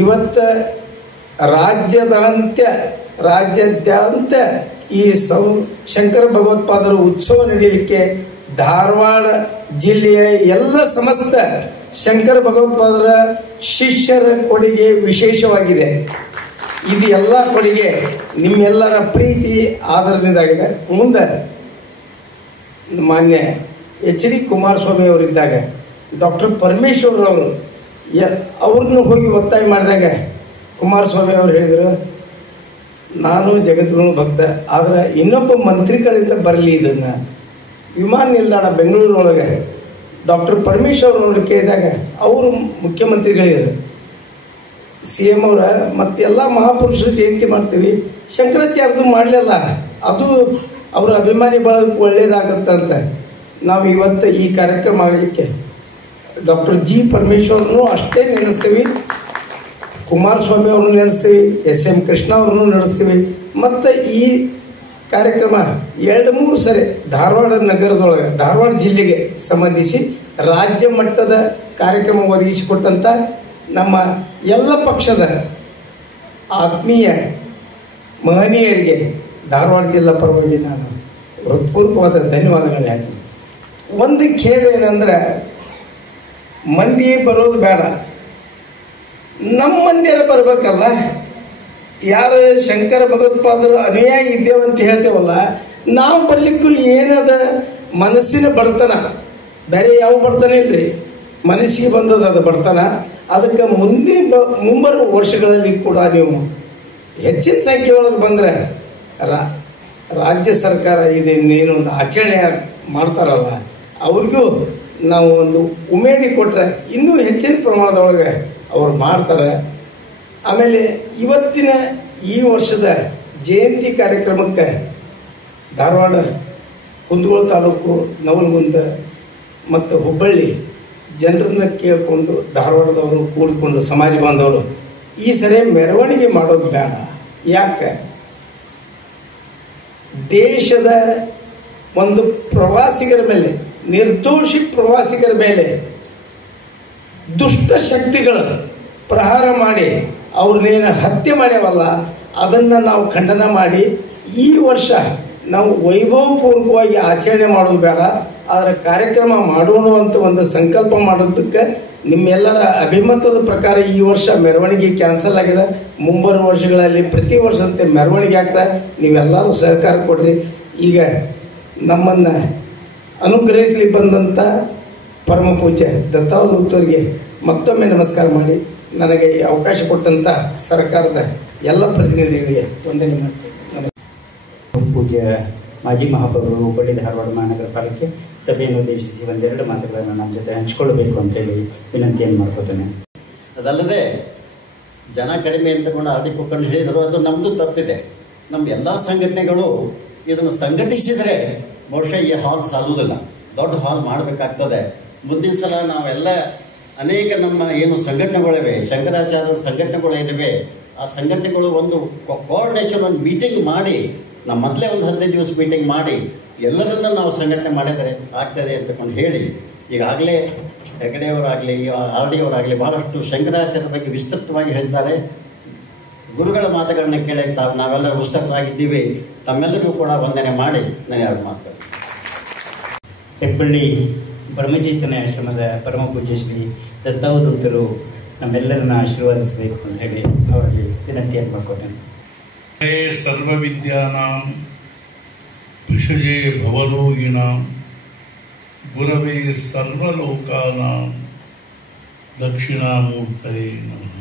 ಇವತ್ತು ರಾಜ್ಯಾದ್ಯಂತ ಈ ಶಂಕರ ಭಗವತ್ಪಾದರ ಉತ್ಸವ ನಡೆಯಲಿಕ್ಕೆ ಧಾರವಾಡ ಜಿಲ್ಲೆಯ ಎಲ್ಲ ಸಮಸ್ತ ಶಂಕರ ಭಗವತ್ಪಾದರ ಶಿಷ್ಯರ ಕೊಡುಗೆ ವಿಶೇಷವಾಗಿದೆ. ಇದು ಎಲ್ಲ ಕೊಡುಗೆ ನಿಮ್ಮೆಲ್ಲರ ಪ್ರೀತಿ ಆಧಾರದಿಂದಾಗಿದೆ. ಮುಂದೆ ಮಾನ್ಯ HD ಕುಮಾರಸ್ವಾಮಿ ಅವರಿದ್ದಾಗ ಡಾಕ್ಟರ್ ಪರಮೇಶ್ವರ್ ಅವರು ಅವ್ರನ್ನ ಹೋಗಿ ಒತ್ತಾಯ ಮಾಡಿದಾಗ ಕುಮಾರಸ್ವಾಮಿ ಅವರು ಹೇಳಿದರು, ನಾನು ಜಗದ್ಗುರು ಭಕ್ತ, ಆದರೆ ಇನ್ನೊಬ್ಬ ಮಂತ್ರಿಗಳಿಂದ ಬರಲಿ ಇದನ್ನು. ವಿಮಾನ ನಿಲ್ದಾಣ ಬೆಂಗಳೂರೊಳಗೆ ಡಾಕ್ಟರ್ ಪರಮೇಶ್ವರ್ ಅವರು ಕೇಳಿದಾಗ ಅವರು ಮುಖ್ಯಮಂತ್ರಿಗಳಿದ್ದಾರೆ, CM ಅವರ ಮತ್ತೆಲ್ಲ ಮಹಾಪುರುಷರ ಜಯಂತಿ ಮಾಡ್ತೀವಿ, ಶಂಕರಾಚಾರ್ಯದು ಮಾಡಲಿಲ್ಲ, ಅದು ಅವರ ಅಭಿಮಾನಿ ಬಳಗಕ್ಕೆ ಒಳ್ಳೇದಾಗತ್ತಂತ ನಾವು ಇವತ್ತು ಈ ಕಾರ್ಯಕ್ರಮ ಆಗಲಿಕ್ಕೆ ಡಾಕ್ಟರ್ G ಪರಮೇಶ್ವರನ್ನು ಅಷ್ಟೇ ನೆನೆಸ್ತೀವಿ, ಕುಮಾರಸ್ವಾಮಿ ಅವ್ರನ್ನೂ ನೆನೆಸ್ತೀವಿ, SM ಕೃಷ್ಣ ಅವ್ರನ್ನೂ ನಡೆಸ್ತೀವಿ. ಮತ್ತು ಈ ಕಾರ್ಯಕ್ರಮ 2-3 ಸರಿ ಧಾರವಾಡ ನಗರದೊಳಗೆ ಧಾರವಾಡ ಜಿಲ್ಲೆಗೆ ಸಂಬಂಧಿಸಿ ರಾಜ್ಯ ಮಟ್ಟದ ಕಾರ್ಯಕ್ರಮ ಒದಗಿಸಿಕೊಟ್ಟಂಥ ನಮ್ಮ ಎಲ್ಲ ಪಕ್ಷದ ಆತ್ಮೀಯ ಮಹನೀಯರಿಗೆ ಧಾರವಾಡ ಜಿಲ್ಲಾ ಪರವಾಗಿ ನಾನು ಹೃತ್ಪೂರ್ವಕವಾದ ಧನ್ಯವಾದಗಳು ಹೇಳ್ತೀನಿ. ಒಂದು ಖೇದ ಏನಂದ್ರೆ, ಮಂದಿ ಬರೋದು ಬೇಡ, ನಮ್ಮ ಮಂದಿಯರ ಬರಬೇಕಲ್ಲ. ಯಾರು ಶಂಕರ ಭಗವತ್ಪಾದರ ಅನುಯಾಯಿ ಇದ್ದೇವಂತ ಹೇಳ್ತೇವಲ್ಲ, ನಾವು ಬರ್ಲಿಕ್ಕೂ ಏನದ ಮನಸ್ಸಿನ ಬಡತನ, ಬೇರೆ ಯಾವ ಬಡತನ ಇಲ್ರಿ, ಮನಸ್ಸಿಗೆ ಬಂದದ ಅದು ಬಡತನ. ಅದಕ್ಕೆ ಮುಂಬರುವ ವರ್ಷಗಳಲ್ಲಿ ಕೂಡ ನೀವು ಹೆಚ್ಚಿನ ಸಂಖ್ಯೆ ಒಳಗೆ ಬಂದರೆ ರಾಜ್ಯ ಸರ್ಕಾರ ಇದೇನೇನು ಒಂದು ಆಚರಣೆ ಮಾಡ್ತಾರಲ್ಲ, ಅವ್ರಿಗೂ ನಾವು ಒಂದು ಉಮೇದಿ ಕೊಟ್ಟರೆ ಇನ್ನೂ ಹೆಚ್ಚಿನ ಪ್ರಮಾಣದೊಳಗೆ ಅವ್ರು ಮಾಡ್ತಾರೆ. ಆಮೇಲೆ ಇವತ್ತಿನ ಈ ವರ್ಷದ ಜಯಂತಿ ಕಾರ್ಯಕ್ರಮಕ್ಕೆ ಧಾರವಾಡ, ಕುಂದಗೋಳ ತಾಲೂಕು, ನವಲಗುಂದ ಮತ್ತು ಹುಬ್ಬಳ್ಳಿ ಜನರನ್ನ ಕೇಳಿಕೊಂಡು ಧಾರವಾಡದವರು ಕೂಡಿಕೊಂಡು ಸಮಾಜ ಬಾಂಧವರು ಈ ಸರಿ ಮೆರವಣಿಗೆ ಮಾಡೋದು ಬೇಡ. ಯಾಕೆ? ದೇಶದ ಒಂದು ಪ್ರವಾಸಿಗರ ಮೇಲೆ, ನಿರ್ದೋಷಿ ಪ್ರವಾಸಿಗರ ಮೇಲೆ ದುಷ್ಟ ಶಕ್ತಿಗಳು ಪ್ರಹಾರ ಮಾಡಿ ಅವ್ರನ್ನೇನು ಹತ್ಯೆ ಮಾಡ್ಯಾವಲ್ಲ, ಅದನ್ನು ನಾವು ಖಂಡನ ಮಾಡಿ ಈ ವರ್ಷ ನಾವು ವೈಭವಪೂರ್ವಕವಾಗಿ ಆಚರಣೆ ಮಾಡೋದು ಬೇಡ, ಆದರೆ ಕಾರ್ಯಕ್ರಮ ಮಾಡೋಣ ಅಂತ ಒಂದು ಸಂಕಲ್ಪ ಮಾಡೋದಕ್ಕೆ ನಿಮ್ಮೆಲ್ಲರ ಅಭಿಮತದ ಪ್ರಕಾರ ಈ ವರ್ಷ ಮೆರವಣಿಗೆ ಕ್ಯಾನ್ಸಲ್ ಆಗಿದೆ. ಮುಂಬರುವ ವರ್ಷಗಳಲ್ಲಿ ಪ್ರತಿ ವರ್ಷದಂತೆ ಮೆರವಣಿಗೆ ಆಗ್ತಾ, ನೀವೆಲ್ಲರೂ ಸಹಕಾರ ಕೊಡ್ರಿ. ಈಗ ನಮ್ಮನ್ನು ಅನುಗ್ರಹಿಸಲಿ ಬಂದಂಥ ಪರಮ ಪೂಜ್ಯ ದತ್ತಾವಧೂತರಿಗೆ ಮತ್ತೊಮ್ಮೆ ನಮಸ್ಕಾರ ಮಾಡಿ ನನಗೆ ಈ ಅವಕಾಶ ಕೊಟ್ಟಂಥ ಸರ್ಕಾರದ ಎಲ್ಲ ಪ್ರತಿನಿಧಿಗಳಿಗೆ ವಂದನೆ ಮಾಡ್ತೀನಿ. ನಮಸ್ಕಾರ. ಪೂಜ್ಯ ಮಾಜಿ ಮಹಾಪೌರರು ಹುಬ್ಬಳ್ಳಿ ಧಾರವಾಡ ಮಹಾನಗರ ಪಾಲಿಕೆ ಸಭೆಯನ್ನು ಉದ್ದೇಶಿಸಿ ಒಂದೆರಡು ಮಾತುಗಳನ್ನು ನಮ್ಮ ಜೊತೆ ಹಂಚ್ಕೊಳ್ಬೇಕು ಅಂತೇಳಿ ವಿನಂತಿಯನ್ನು ಮಾಡ್ಕೋತೇನೆ. ಅದಲ್ಲದೆ ಜನ ಕಡಿಮೆ ಅಂತಕೊಂಡು ಆಡಿ ಕುಕ್ಕೊಂಡು ಹೇಳಿದರು, ಅದು ನಮ್ಮದು ತಪ್ಪಿದೆ. ನಮ್ಮ ಎಲ್ಲ ಸಂಘಟನೆಗಳು ಇದನ್ನು ಸಂಘಟಿಸಿದರೆ ಬಹುಶಃ ಈ ಹಾಲ್ ಸಾಲುವುದಿಲ್ಲ, ದೊಡ್ಡ ಹಾಲ್ ಮಾಡಬೇಕಾಗ್ತದೆ. ಮುಂದಿನ ಸಲ ನಾವೆಲ್ಲ ಅನೇಕ ನಮ್ಮ ಏನು ಸಂಘಟನೆಗಳಿವೆ, ಶಂಕರಾಚಾರ್ಯರ ಸಂಘಟನೆಗಳು ಏನಿವೆ, ಆ ಸಂಘಟನೆಗಳು ಒಂದು ಕೋಆರ್ಡಿನೇಷನ್, ಒಂದು ಮೀಟಿಂಗ್ ಮಾಡಿ, ನಮ್ಮ ಮೊದಲೇ ಒಂದು 15 ದಿವಸ ಮೀಟಿಂಗ್ ಮಾಡಿ ಎಲ್ಲರನ್ನ ನಾವು ಸಂಘಟನೆ ಮಾಡಿದರೆ ಆಗ್ತದೆ ಅಂತಕೊಂಡು ಹೇಳಿ, ಈಗಾಗಲೇ ಹೆಗಡೆಯವರಾಗಲಿ RD ಅವರಾಗಲಿ ಭಾಳಷ್ಟು ಶಂಕರಾಚಾರ್ಯರ ಬಗ್ಗೆ ವಿಸ್ತೃತವಾಗಿ ಹೇಳಿದ್ದಾರೆ. ಗುರುಗಳ ಮಾತುಗಳನ್ನ ಕೇಳಕ್ಕೆ ನಾವೆಲ್ಲರೂ ಪುಸ್ತಕರಾಗಿದ್ದೀವಿ. ತಮ್ಮೆಲ್ಲರಿಗೂ ಕೂಡ ವಂದನೆ ಮಾಡಿ ನಾನು 2 ಮಾತು. ಹೆಬ್ಬಳ್ಳಿ ಬ್ರಹ್ಮಚೈತನ್ಯ ಆಶ್ರಮದ ಪರಮ ಪೂಜ್ಯ ಶ್ರೀ ದತ್ತಾವಧೂತರು ನಮ್ಮೆಲ್ಲರನ್ನ ಆಶೀರ್ವಾದಿಸಬೇಕು ಅಂತ ಹೇಳಿ ಅವರಿಗೆ ವಿನಂತಿಯನ್ನು ಮಾಡ್ಕೋತೇನೆ. ಹೇ ಸರ್ವವಿದ್ಯಾನಾಂ ಭಿಷಜೇ ಭವರೋಗಿಣಾಂ ಗುರವೇ ಸರ್ವಲೋಕಾನಾಂ ದಕ್ಷಿಣಾಮೂರ್ತಯೇ ನಮಃ.